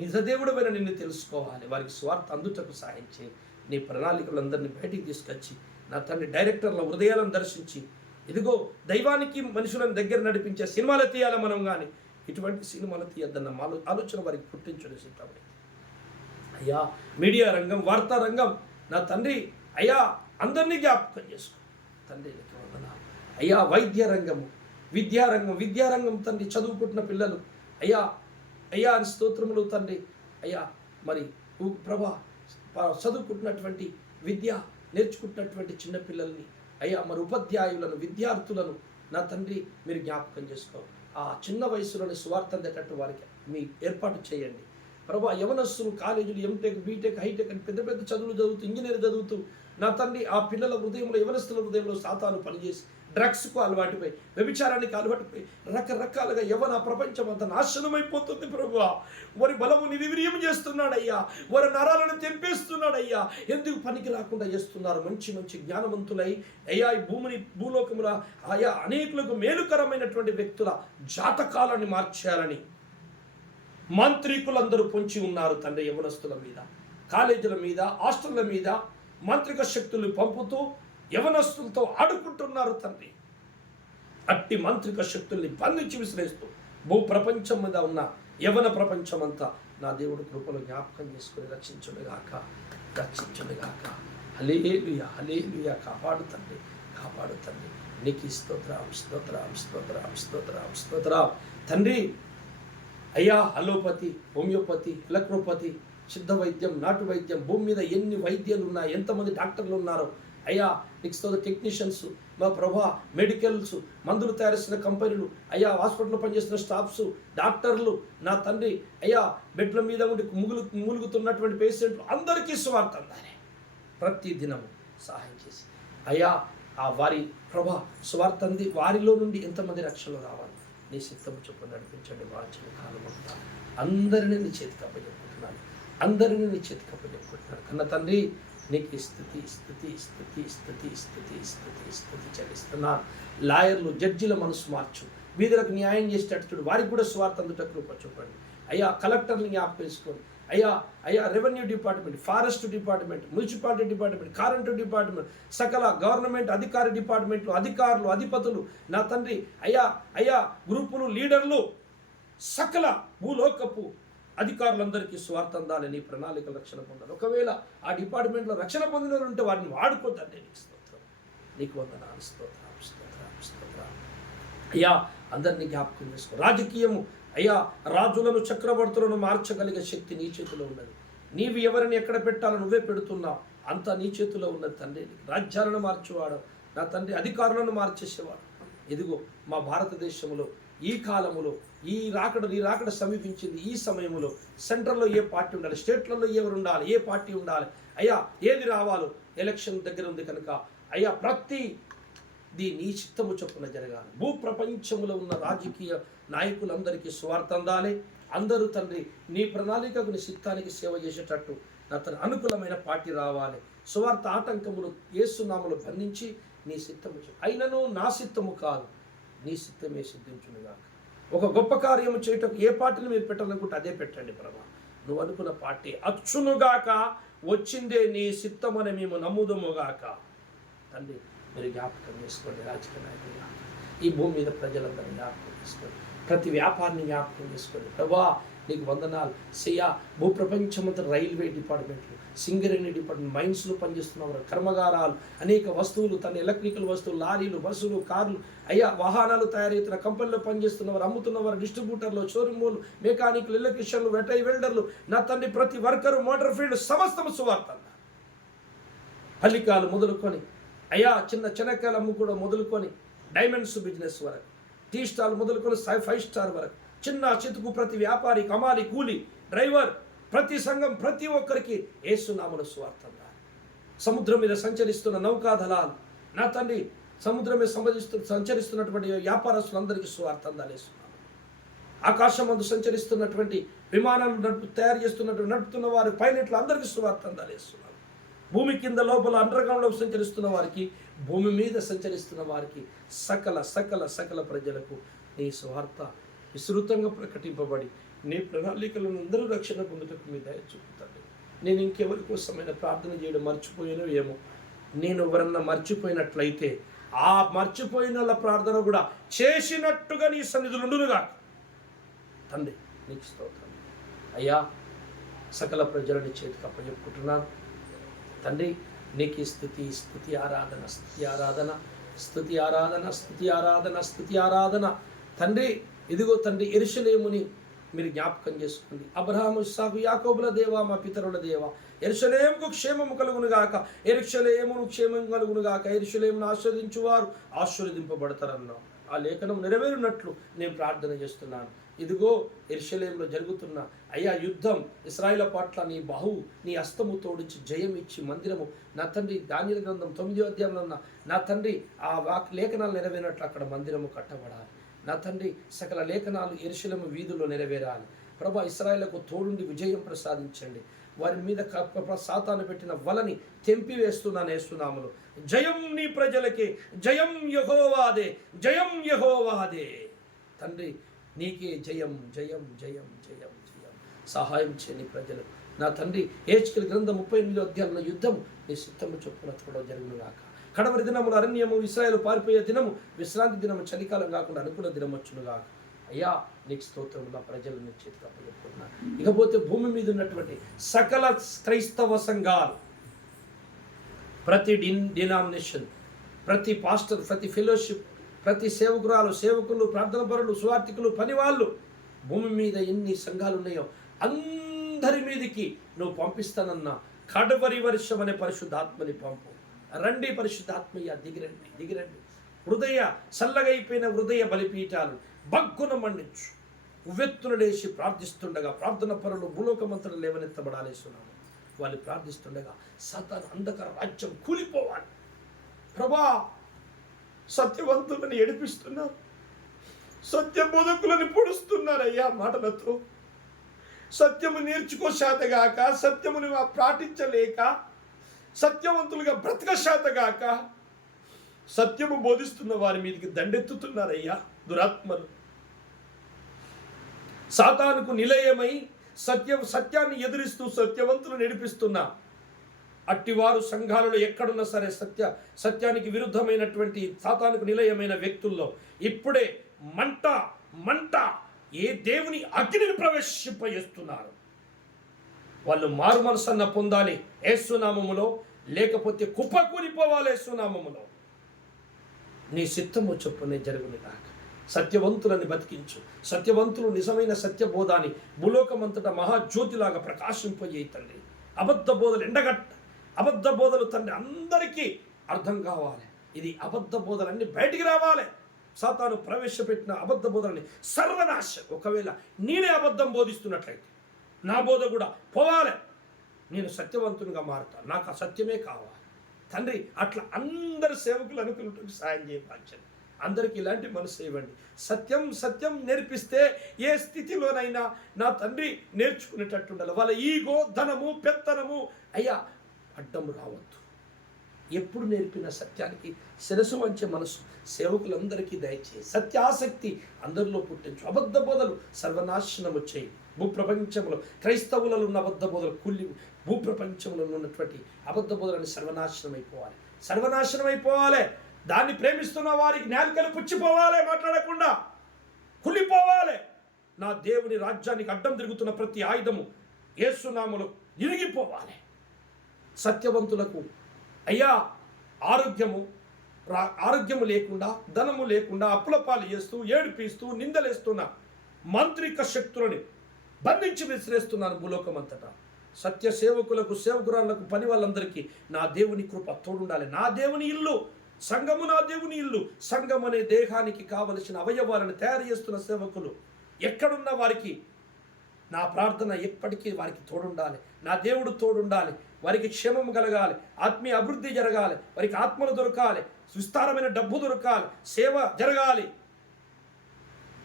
నిజదేవుడమైన నిన్ను తెలుసుకోవాలి. వారికి స్వార్థ అందుటకు సహాయం చేయి. నీ ప్రణాళికలందరినీ బయటికి తీసుకొచ్చి నా తండ్రి డైరెక్టర్ల హృదయాలను దర్శించి, ఇదిగో దైవానికి మనుషులను దగ్గర నడిపించే సినిమాలు తీయాలి మనం, కానీ ఇటువంటి సినిమాలు తీయద్దన్న ఆలోచన వారికి పుట్టించడం సిద్ధమైంది. అయ్యా మీడియా రంగం, వార్తా రంగం, నా తండ్రి అయ్యా అందరినీ జ్ఞాపకం చేసుకో తండ్రి. అయ్యా వైద్య రంగము, విద్యారంగం తండ్రి, చదువుకుంటున్న పిల్లలు అయ్యా అని స్తోత్రములు తండ్రి. అయ్యా మరి ప్రభా చదువుకుంటున్నటువంటి విద్య నేర్చుకుంటున్నటువంటి చిన్నపిల్లల్ని అయ్యా మరి ఉపాధ్యాయులను, విద్యార్థులను నా తండ్రి మీరు జ్ఞాపకం చేసుకో. ఆ చిన్న వయసులోని సువార్త అందేటట్టు వారికి మీ ఏర్పాటు చేయండి ప్రభా. యవనస్తులు కాలేజీలు, ఎంటెక్, బీటెక్, హైటెక్ అని పెద్ద పెద్ద చదువులు చదువుతూ, ఇంజనీర్ చదువుతూ నా తండ్రి ఆ పిల్లల హృదయంలో, యవనస్తుల హృదయంలో సాతాను పనిచేసి డ్రగ్స్కు అలవాటుపై, వ్యభిచారానికి అలవాటుపై రకరకాలుగా యవన ప్రపంచం అంతా నాశనమైపోతుంది ప్రభువా. వారి బలము నిర్వీర్యం చేస్తున్నాడయ్యా, వారి నరాలను తెంపేస్తున్నాడయ్యా. ఎందుకు పనికి రాకుండా చేస్తున్నారు? మంచి జ్ఞానవంతులై అయ్యా ఈ భూలోకముల ఆయా అనేకులకు మేలుకరమైనటువంటి వ్యక్తుల జాతకాలని మార్చేయాలని మాంత్రికులందరూ పొంచి ఉన్నారు తండ్రి. యవనస్తుల మీద, కాలేజీల మీద, హాస్టళ్ల మీద మాంత్రిక శక్తులు పంపుతూ యవనస్తులతో ఆడుకుంటున్నారు తండ్రి. అట్టి మాంత్రిక శక్తుల్ని బంధించి విసిరేస్తూ ప్రపంచం మీద ఉన్న యవన ప్రపంచం అంతా నా దేవుడు కృపలో జ్ఞాపకం చేసుకుని రక్షించునుగాక. హల్లెలూయా. కాపాడు తండ్రి. నీకు స్తోత్రం తండ్రి. అయ్యా అలోపతి, హోమియోపతి, ఎలక్ట్రోపతి, సిద్ధ వైద్యం, నాటు వైద్యం, భూమి మీద ఎన్ని వైద్యాలు ఉన్నాయి, ఎంతమంది డాక్టర్లు ఉన్నారో అయ్యా నీకు స్తోత్రం. టెక్నీషియన్స్ మా ప్రభా, మెడికల్స్, మందులు తయారు చేసిన కంపెనీలు అయ్యా, హాస్పిటల్లో పనిచేస్తున్న స్టాఫ్స్, డాక్టర్లు నా తండ్రి అయ్యా, బెడ్ల మీద ఉండి మూలుగుతున్నటువంటి పేషెంట్లు అందరికీ సువార్త అందాలి. ప్రతి దినము సహాయం చేసి అయ్యా ఆ వారి ప్రభా సువార్త అంది వారిలో నుండి ఎంతమంది రక్షణలు రావాలి నీ చిత్తము చొప్పున నడిపించండి. వాంఛన కాలమంతా అందరినీ నీ చేతికి అప్పచెప్పుకుంటున్నాను. కన్న తండ్రి నీకు స్తుతి చెల్లిస్తున్నాను. లాయర్లు, జడ్జిల మనసు మార్చు, వీధులకు న్యాయం చేసేటట్టు వారికి కూడా స్వార్థ అందుట కృప చూపండి అయ్యా. కలెక్టర్ని జ్ఞాపకం చేసుకోండి అయ్యా. Revenue department, forest department, municipality department, current department, సకల గవర్నమెంట్ అధికారి డిపార్ట్మెంట్లు, అధికారులు, అధిపతులు నా తండ్రి అయ్యా గ్రూపులు, లీడర్లు, సకల భూలోకపు అధికారులందరికీ స్వార్థ అందాలి. నీ ప్రణాళిక రక్షణ పొందాలి. ఒకవేళ ఆ డిపార్ట్మెంట్లో రక్షణ పొందిన ఉంటే వారిని వాడుకోతండి. నీకు స్తోత్రం, నీకు వందనాలు. స్తోత్రం అయ్యా. అందరినీ జ్ఞాపకం చేసుకో. రాజకీయము అయ్యా, రాజులను, చక్రవర్తులను మార్చగలిగే శక్తి నీ చేతిలో ఉన్నది. నీవు ఎవరిని ఎక్కడ పెట్టాలో నువ్వే పెడుతున్నావు. అంతా నీ చేతిలో ఉన్నది తండ్రి. రాజ్యాలను మార్చేవాడు నా తండ్రి, అధికారులను మార్చేసేవాడు. ఇదిగో మా భారతదేశంలో ఈ కాలములో ఈ రాకడ సమీపించింది. ఈ సమయంలో సెంట్రల్లో ఏ పార్టీ ఉండాలి, స్టేట్లలో ఎవరు ఉండాలి, ఏ పార్టీ ఉండాలి అయ్యా, ఏది రావాలో ఎలక్షన్ దగ్గర ఉంది కనుక అయ్యా ప్రతిది నీ చిత్తము చొప్పున జరగాలి. ప్రపంచంలో ఉన్న రాజకీయ నాయకులందరికీ స్వార్థ అందాలి. అందరూ తండ్రి నీ ప్రణాళికకు, నీ చిత్తానికి సేవ చేసేటట్టు నా తన అనుకూలమైన పార్టీ రావాలి. స్వార్థ ఆటంకములు యేసునామములో బంధించి నీ చిత్తము అయినను నా చిత్తము కాదు, నీ చిత్తమే సిద్ధించునుగాక. ఒక గొప్ప కార్యము చేయటం ఏ పార్టీని మీరు పెట్టాలనుకుంటే అదే పెట్టండి ప్రభా. నువ్వు అనుకున్న పార్టీ అచ్చునుగాక, వచ్చిందే నీ చిత్తమని మేము నమ్ముదముగాక. తండ్రి మీరు జ్ఞాపకం చేసుకోండి. రాజకీయ నాయకులు, ఈ భూమి మీద ప్రజలందరూ జ్ఞాపకం చేసుకోండి. ప్రతి వ్యాపారాన్ని జ్ఞాపకం చేసుకోండి ప్రభా. నీకు వందనాలు. భూప్రపంచమంతా రైల్వే డిపార్ట్మెంట్లు, సింగరేణి డిపార్ట్మెంట్, మైన్స్లో పనిచేస్తున్నవారు, కర్మగారాలు, అనేక వస్తువులు, తన ఎలక్ట్రికల్ వస్తువులు, లారీలు, బస్సులు, కార్లు అయ్యా, వాహనాలు తయారవుతున్న కంపెనీలో పనిచేస్తున్నవారు, అమ్ముతున్నవారు, డిస్ట్రిబ్యూటర్లు, షోరూములు, మెకానిక్లు, ఎలక్ట్రీషియన్లు, వెల్డర్లు నా తండ్రి ప్రతి వర్కరు, మోటార్ ఫీల్డ్ సమస్తము సువార్త. పల్లికాలు మొదలుకొని అయ్యా, చిన్న చెనక్కాయలు అమ్ముకోవడం మొదలుకొని డైమండ్స్ బిజినెస్ వరకు, టీ స్టాల్ మొదలుకొని 5 స్టార్ వరకు, చిన్న చితుకు ప్రతి వ్యాపారి, కమాలి, కూలి, డ్రైవర్, ప్రతి సంఘం, ప్రతి ఒక్కరికి యేసునామములో సువార్త. సముద్రం మీద సంచరిస్తున్న నౌకాదళాలు నా తండ్రి, సముద్రం మీద సంచరిస్తున్నటువంటి వ్యాపారస్తులందరికీ సువార్త అందాలేస్తున్నాను. ఆకాశం అందు సంచరిస్తున్నటువంటి విమానాలు తయారు చేస్తున్నటువంటి నడుపుతున్న వారి పైలట్లు అందరికీ సువార్త అందాలేస్తున్నాను. భూమి కింద లోపల అండర్గ్రౌండ్లో సంచరిస్తున్న వారికి, భూమి మీద సంచరిస్తున్న వారికి, సకల సకల సకల ప్రజలకు నీ స్వార్థ విస్తృతంగా ప్రకటింపబడి నీ ప్రణాళికలను అందరూ రక్షణ పొందుటకు మీ దయ చూపుతాడు. నేను ఇంకెవరి కోసమైనా ప్రార్థన చేయడం మర్చిపోయానో ఏమో. నేను ఎవరన్నా మర్చిపోయినట్లయితే ఆ మర్చిపోయిన వాళ్ళ ప్రార్థన కూడా చేసినట్టుగా నీ సన్నిధులు ఉండునుగా. తండ్రి నీకు స్తోత్రం అయ్యా. సకల ప్రజలని చేతికి అప్పచెప్పుకుంటున్నాను తండ్రి. నీకు స్తుతి స్తుతి ఆరాధన, స్తుతి ఆరాధన, స్తుతి ఆరాధన, స్తుతి ఆరాధన, స్తుతి ఆరాధన. తండ్రి ఇదిగో తండ్రి, యెరూషలేముని మీరు జ్ఞాపకం చేసుకోండి. అబ్రహాము, ఇస్సాకు, యాకోబుల దేవా, మా పితరుల దేవా, యెరూషలేముకు క్షేమము కలుగునుగాక, యెరూషలేమును క్షేమం కలుగునుగాక, యెరూషలేమును ఆశీర్వదించువారు ఆశీర్వదింపబడతారన్నావు. ఆ లేఖనం నెరవేరునట్లు నేను ప్రార్థన చేస్తున్నాను. ఇదిగో యెరూషలేములో జరుగుతున్న అయ్యా యుద్ధం, ఇశ్రాయేలు పట్ల నీ హస్తము తోడించి జయం ఇచ్చి మందిరము నా తండ్రి దానియేలు గ్రంథం 9వ అధ్యాయంలో ఉన్న నా తండ్రి ఆ లేఖనాలు నెరవేరినట్లు అక్కడ మందిరము కట్టబడాలి. నా తండ్రి సకల లేఖనాలు యెరూషలేము వీధుల్లో నెరవేరాలి. ప్రభా, ఇశ్రాయేలుకు తోడుండి విజయం ప్రసాదించండి. వారి మీద సాతాను పెట్టిన వలని తెంపివేస్తున్నాను యేసునామములో. జయం నీ ప్రజలకే, జయం యెహోవాదే, జయం యెహోవాదే. తండ్రి నీకే జయం, జయం, జయం, జయం, జయం. సహాయం చేయని ప్రజలు నా తండ్రి. హెజ్కేలు గ్రంథం 38వ అధ్యాయంలో యుద్ధం నీ సిద్ధము చొప్పున చూడడం జరుగునుగాక. కడవరి దినములు అరణ్యము, ఇశ్రాయేలు పారిపోయే దినము, విశ్రాంతి దినము, చలికాలం కాకుండా అనుకున్న దినం వచ్చునుగాక. అయ్యా నీకు స్తోత్రం. నా ప్రజలను చేతికి అప్పచెప్పుకున్నా. ఇకపోతే భూమి మీద ఉన్నటువంటి సకల క్రైస్తవ సంఘాలు, ప్రతి డినామినేషన్, ప్రతి పాస్టర్, ప్రతి ఫెలోషిప్, ప్రతి సేవకురాలు, సేవకులు, ప్రార్థన పరులు, సువార్థికులు, పనివాళ్ళు, భూమి మీద ఎన్ని సంఘాలు ఉన్నాయో అందరి మీదికి నువ్వు పంపిస్తానన్నా కడవరి వర్షం అనే పరిశుద్ధాత్మని పంపు. రండి పరిశుద్ధాత్మయ్య, దిగిరండి, దిగిరండి. చల్లగైపోయిన హృదయ బలిపీఠాలు బగ్గున మండించు. ఉవ్వెత్తున లేచి ప్రార్థిస్తుండగా ప్రార్థన పరులు భూలోకమంతటా లేవనెత్తబడాలేస్తున్నాను. వాళ్ళు ప్రార్థిస్తుండగా సాతాను అంధకార రాజ్యం కూలిపోవాలి. ప్రభా, సత్యవంతులని ఏడిపిస్తున్నారు, సత్య బోధకులని పొడుస్తున్నారయ్యా మాటలతో. సత్యము నేర్చుకో శాతగాక, సత్యముని పాటించలేక, సత్యవంతులుగా బ్రతక శాతగాక సత్యము బోధిస్తున్న వారి మీదకి దండెత్తుతున్నారయ్యా దురాత్మలు. సాతానుకు నిలయమై సత్యాన్ని ఎదిరిస్తూ సత్యవంతులు నడిపిస్తున్నా అట్టివారు సంఘాలలో ఎక్కడున్నా సరే సత్యానికి విరుద్ధమైనటువంటి సాతానుకు నిలయమైన వ్యక్తుల్లో ఇప్పుడే మంట మంట ఏ దేవుని అగ్నిని ప్రవేశింపజేస్తున్నారు. వాళ్ళు మారు మనసన్న పొందాలి యేసునామములో, లేకపోతే కుప్పకూలిపోవాలి యేసునామములో. నీ చిత్తము చొప్పునే జరుగును కాక. సత్యవంతులని బతికించు. సత్యవంతులు నిజమైన సత్యబోధాన్ని భూలోకమంతటా మహాజ్యోతిలాగా ప్రకాశింపజేయి తండ్రి. అబద్ధ బోధలు ఎండగట్ట. అబద్ధ బోధలు తండ్రి అందరికీ అర్థం కావాలి. ఇది అబద్ధ బోధలన్నీ బయటికి రావాలి. సాతాను ప్రవేశపెట్టిన అబద్ధ బోధలని సర్వనాశం. ఒకవేళ నేనే అబద్ధం బోధిస్తున్నట్లయితే నా బోధ కూడా పోవాలి. నేను సత్యవంతునిగా మారుతాను. నాకు ఆ సత్యమే కావాలి తండ్రి. అట్లా అందరి సేవకులు అనుకున్నట్టు సాయం చేయవలసింది. అందరికీ ఇలాంటి మనసు ఇవ్వండి. సత్యం సత్యం నేర్పిస్తే ఏ స్థితిలోనైనా నా తండ్రి నేర్చుకునేటట్టుండాలి. వాళ్ళ ఈగో, ధనము, పెత్తనము అయ్యా అడ్డము రావద్దు. ఎప్పుడు నేర్పిన సత్యానికి శిరసు వంచే మనసు సేవకులందరికీ దయచేసి సత్యాసక్తి అందరిలో పుట్టించు. అబద్ధ బోధలు సర్వనాశనం వచ్చాయి. భూప్రపంచంలో క్రైస్తవులలో ఉన్న అబద్ధ బోధలు కూలి భూప్రపంచంలో ఉన్నటువంటి అబద్ధ బోధలని సర్వనాశనం అయిపోవాలి. సర్వనాశనం అయిపోవాలి. దాన్ని ప్రేమిస్తున్న వారికి నాలుకలు పుచ్చిపోవాలి, మాట్లాడకుండా కులిపోవాలి. నా దేవుని రాజ్యానికి అడ్డం తిరుగుతున్న ప్రతి ఆయుధము యేసునామములో ఇరిగిపోవాలి. సత్యవంతులకు అయ్యా ఆరోగ్యము లేకుండా, ధనము లేకుండా అప్పులపాలు చేస్తూ, ఏడిపిస్తూ, నిందలేస్తున్న మాంత్రిక శక్తులని బంధించి విసిరేస్తున్నాను భూలోకమంతటా. సత్య సేవకులకు, సేవకురాళ్లకు, పని వాళ్ళందరికీ నా దేవుని కృప తోడుండాలి. నా దేవుని ఇల్లు సంఘము, నా దేవుని ఇల్లు. సంఘం అనే దేహానికి కావలసిన అవయవాలను తయారు చేస్తున్న సేవకులు ఎక్కడున్న వారికి నా ప్రార్థన ఎప్పటికీ వారికి తోడుండాలి. నా దేవుడు తోడుండాలి. వారికి క్షేమం కలగాలి, ఆత్మీయ అభివృద్ధి జరగాలి, వారికి ఆత్మలు దొరకాలి, విస్తారమైన డబ్బు దొరకాలి, సేవ జరగాలి,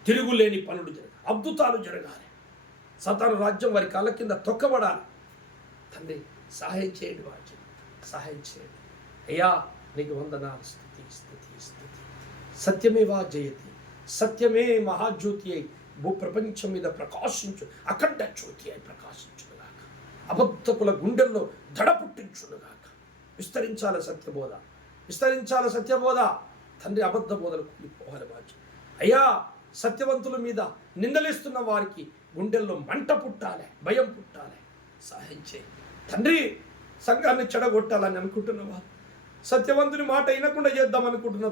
తిరుగులేని పనులు జరగాలి, అద్భుతాలు జరగాలి. సాతాను రాజ్యం వారి కాళ్ళ కింద తొక్కబడాలి. తండ్రి సహాయం చేయండి. వాక్యం సహాయం చేయండి అయ్యా. నీకు వందనాలు. స్తుతి స్తుతి స్తుతి. సత్యమేవా జయతి, సత్యమే మహాజ్యోతి అయి భూప్రపంచం మీద ప్రకాశించు, అఖండ జ్యోతి అయి ప్రకాశించునుగాక. అబద్ధకుల గుండెల్లో దడ పుట్టించునుగాక. విస్తరించాల సత్యబోధ, విస్తరించాల సత్యబోధ. తండ్రి అబద్ధ బోధలు కూలిపోవాలి బాధ్యత అయ్యా. సత్యవంతుల మీద నిందలిస్తున్న వారికి గుండెల్లో మంట పుట్టాలి, భయం పుట్టాలి. సహాయం చేయి తండ్రి. సంఘాన్ని చెడగొట్టాలని అనుకుంటున్న వారు, సత్యవంతుని మాట వినకుండా చేద్దాం అనుకుంటున్న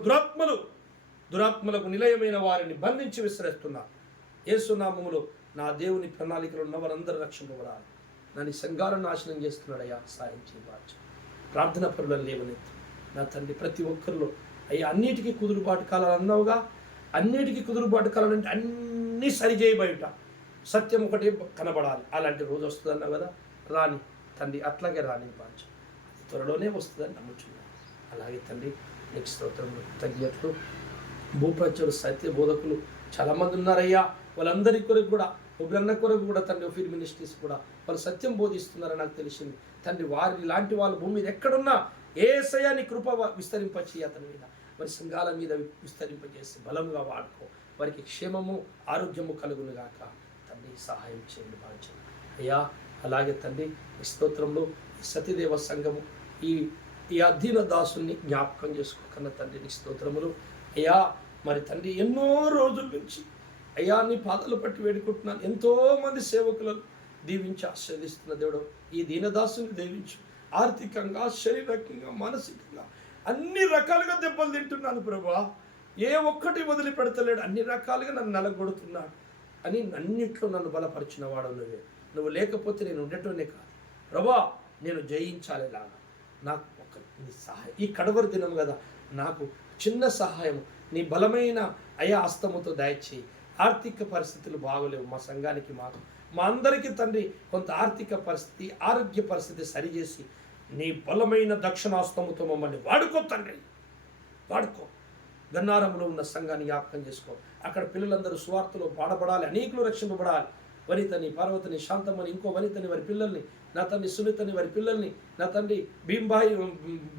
దురాత్మలకు నిలయమైన వారిని బంధించి విసిరేస్తున్నారు. యేసు నామములో నా దేవుని ప్రణాళికలో ఉన్న వారందరూ రక్షింపబడాలి. నన్ను సంఘాలను నాశనం చేస్తున్నాడయ్యా. సాయం చేయవచ్చు. ప్రార్థన పరులను లేవనెత్తు నా తండ్రి. ప్రతి ఒక్కరిలో అయ్యా అన్నిటికీ కుదురుబాటు కాలాలు అన్నావుగా. అన్నిటికీ కుదురుబాటు కాలాలంటే అన్నీ సరిచేయి బయట సత్యం ఒకటే కనబడాలి. అలాంటి రోజు వస్తుంది అన్నావు కదా. రాని తండ్రి, అట్లాగే రాని బాధ్యత అది త్వరలోనే వస్తుందని నమ్ముచున్నాను. అలాగే తండ్రి నీకు స్తోత్రములు, కృతజ్ఞతలు. భూప్రచులు సత్య బోధకులు చాలామంది ఉన్నారయ్యా. వాళ్ళందరి కొరకు కూడా, ఒబ్బరన్న కొరకు కూడా తండ్రి, ఫీర్ మినిస్ట్రీస్ కూడా వాళ్ళు సత్యం బోధిస్తున్నారని నాకు తెలిసింది తండ్రి. వారి లాంటి వాళ్ళు భూమి మీద ఎక్కడున్నా యేసయ్య నీ కృప విస్తరింపచేయి అతని మీద, వారి సంఘాల మీద విస్తరింపజేసి బలంగా వాడుకో. వారికి క్షేమము ఆరోగ్యము కలుగునుగాక తండ్రి. సహాయం చేయండి బాధ్యత అయ్యా. అలాగే తండ్రి ఈ స్తోత్రంలో ఈ సతీదేవ సంఘము ఈ అధీన దాసుని జ్ఞాపకం చేసుకోకన్న తండ్రి నీ స్తోత్రములు అయ్యా. మరి తండ్రి ఎన్నో రోజుల నుంచి అయ్యా నీ పాదాలు పట్టి వేడుకుంటున్నాను. ఎంతోమంది సేవకులను దీవించి ఆశీర్వదిస్తున్న దేవుడు ఈ దీనదాసుని దీవించు. ఆర్థికంగా, శారీరకంగా, మానసికంగా అన్ని రకాలుగా దెబ్బలు తింటున్నాను ప్రభా. ఏ ఒక్కటి వదిలిపెడతలేడు. అన్ని రకాలుగా నన్ను నలగొడుతున్నాడు అని అన్నిట్లో నన్ను బలపరిచిన వాడు నువ్వు లేకపోతే నేను ఉండటమే కాదు ప్రభా. నేను జయించాలిలాగా నాకు ఒక నీ సహాయం. ఈ కడవరి దినం కదా, నాకు చిన్న సహాయం నీ బలమైన అయా హస్తముతో దయచేయి. ఆర్థిక పరిస్థితులు బాగోలేవు మా సంఘానికి, మా అందరికీ తండ్రి. కొంత ఆర్థిక పరిస్థితి, ఆరోగ్య పరిస్థితి సరిచేసి నీ బలమైన దక్షిణాస్తముతో మమ్మల్ని వాడుకో తండ్రి, వాడుకో. గన్నారంలో ఉన్న సంఘాన్ని జ్ఞాపకం చేసుకో. అక్కడ పిల్లలందరూ సువార్తలో పాడబడాలి, అనేకులు రక్షింపబడాలి. వనితని, పార్వతిని, శాంతమ్మని, ఇంకో వనితని, వారి పిల్లల్ని, నా తండ్రి సునీతని, వారి పిల్లల్ని, నా తండ్రి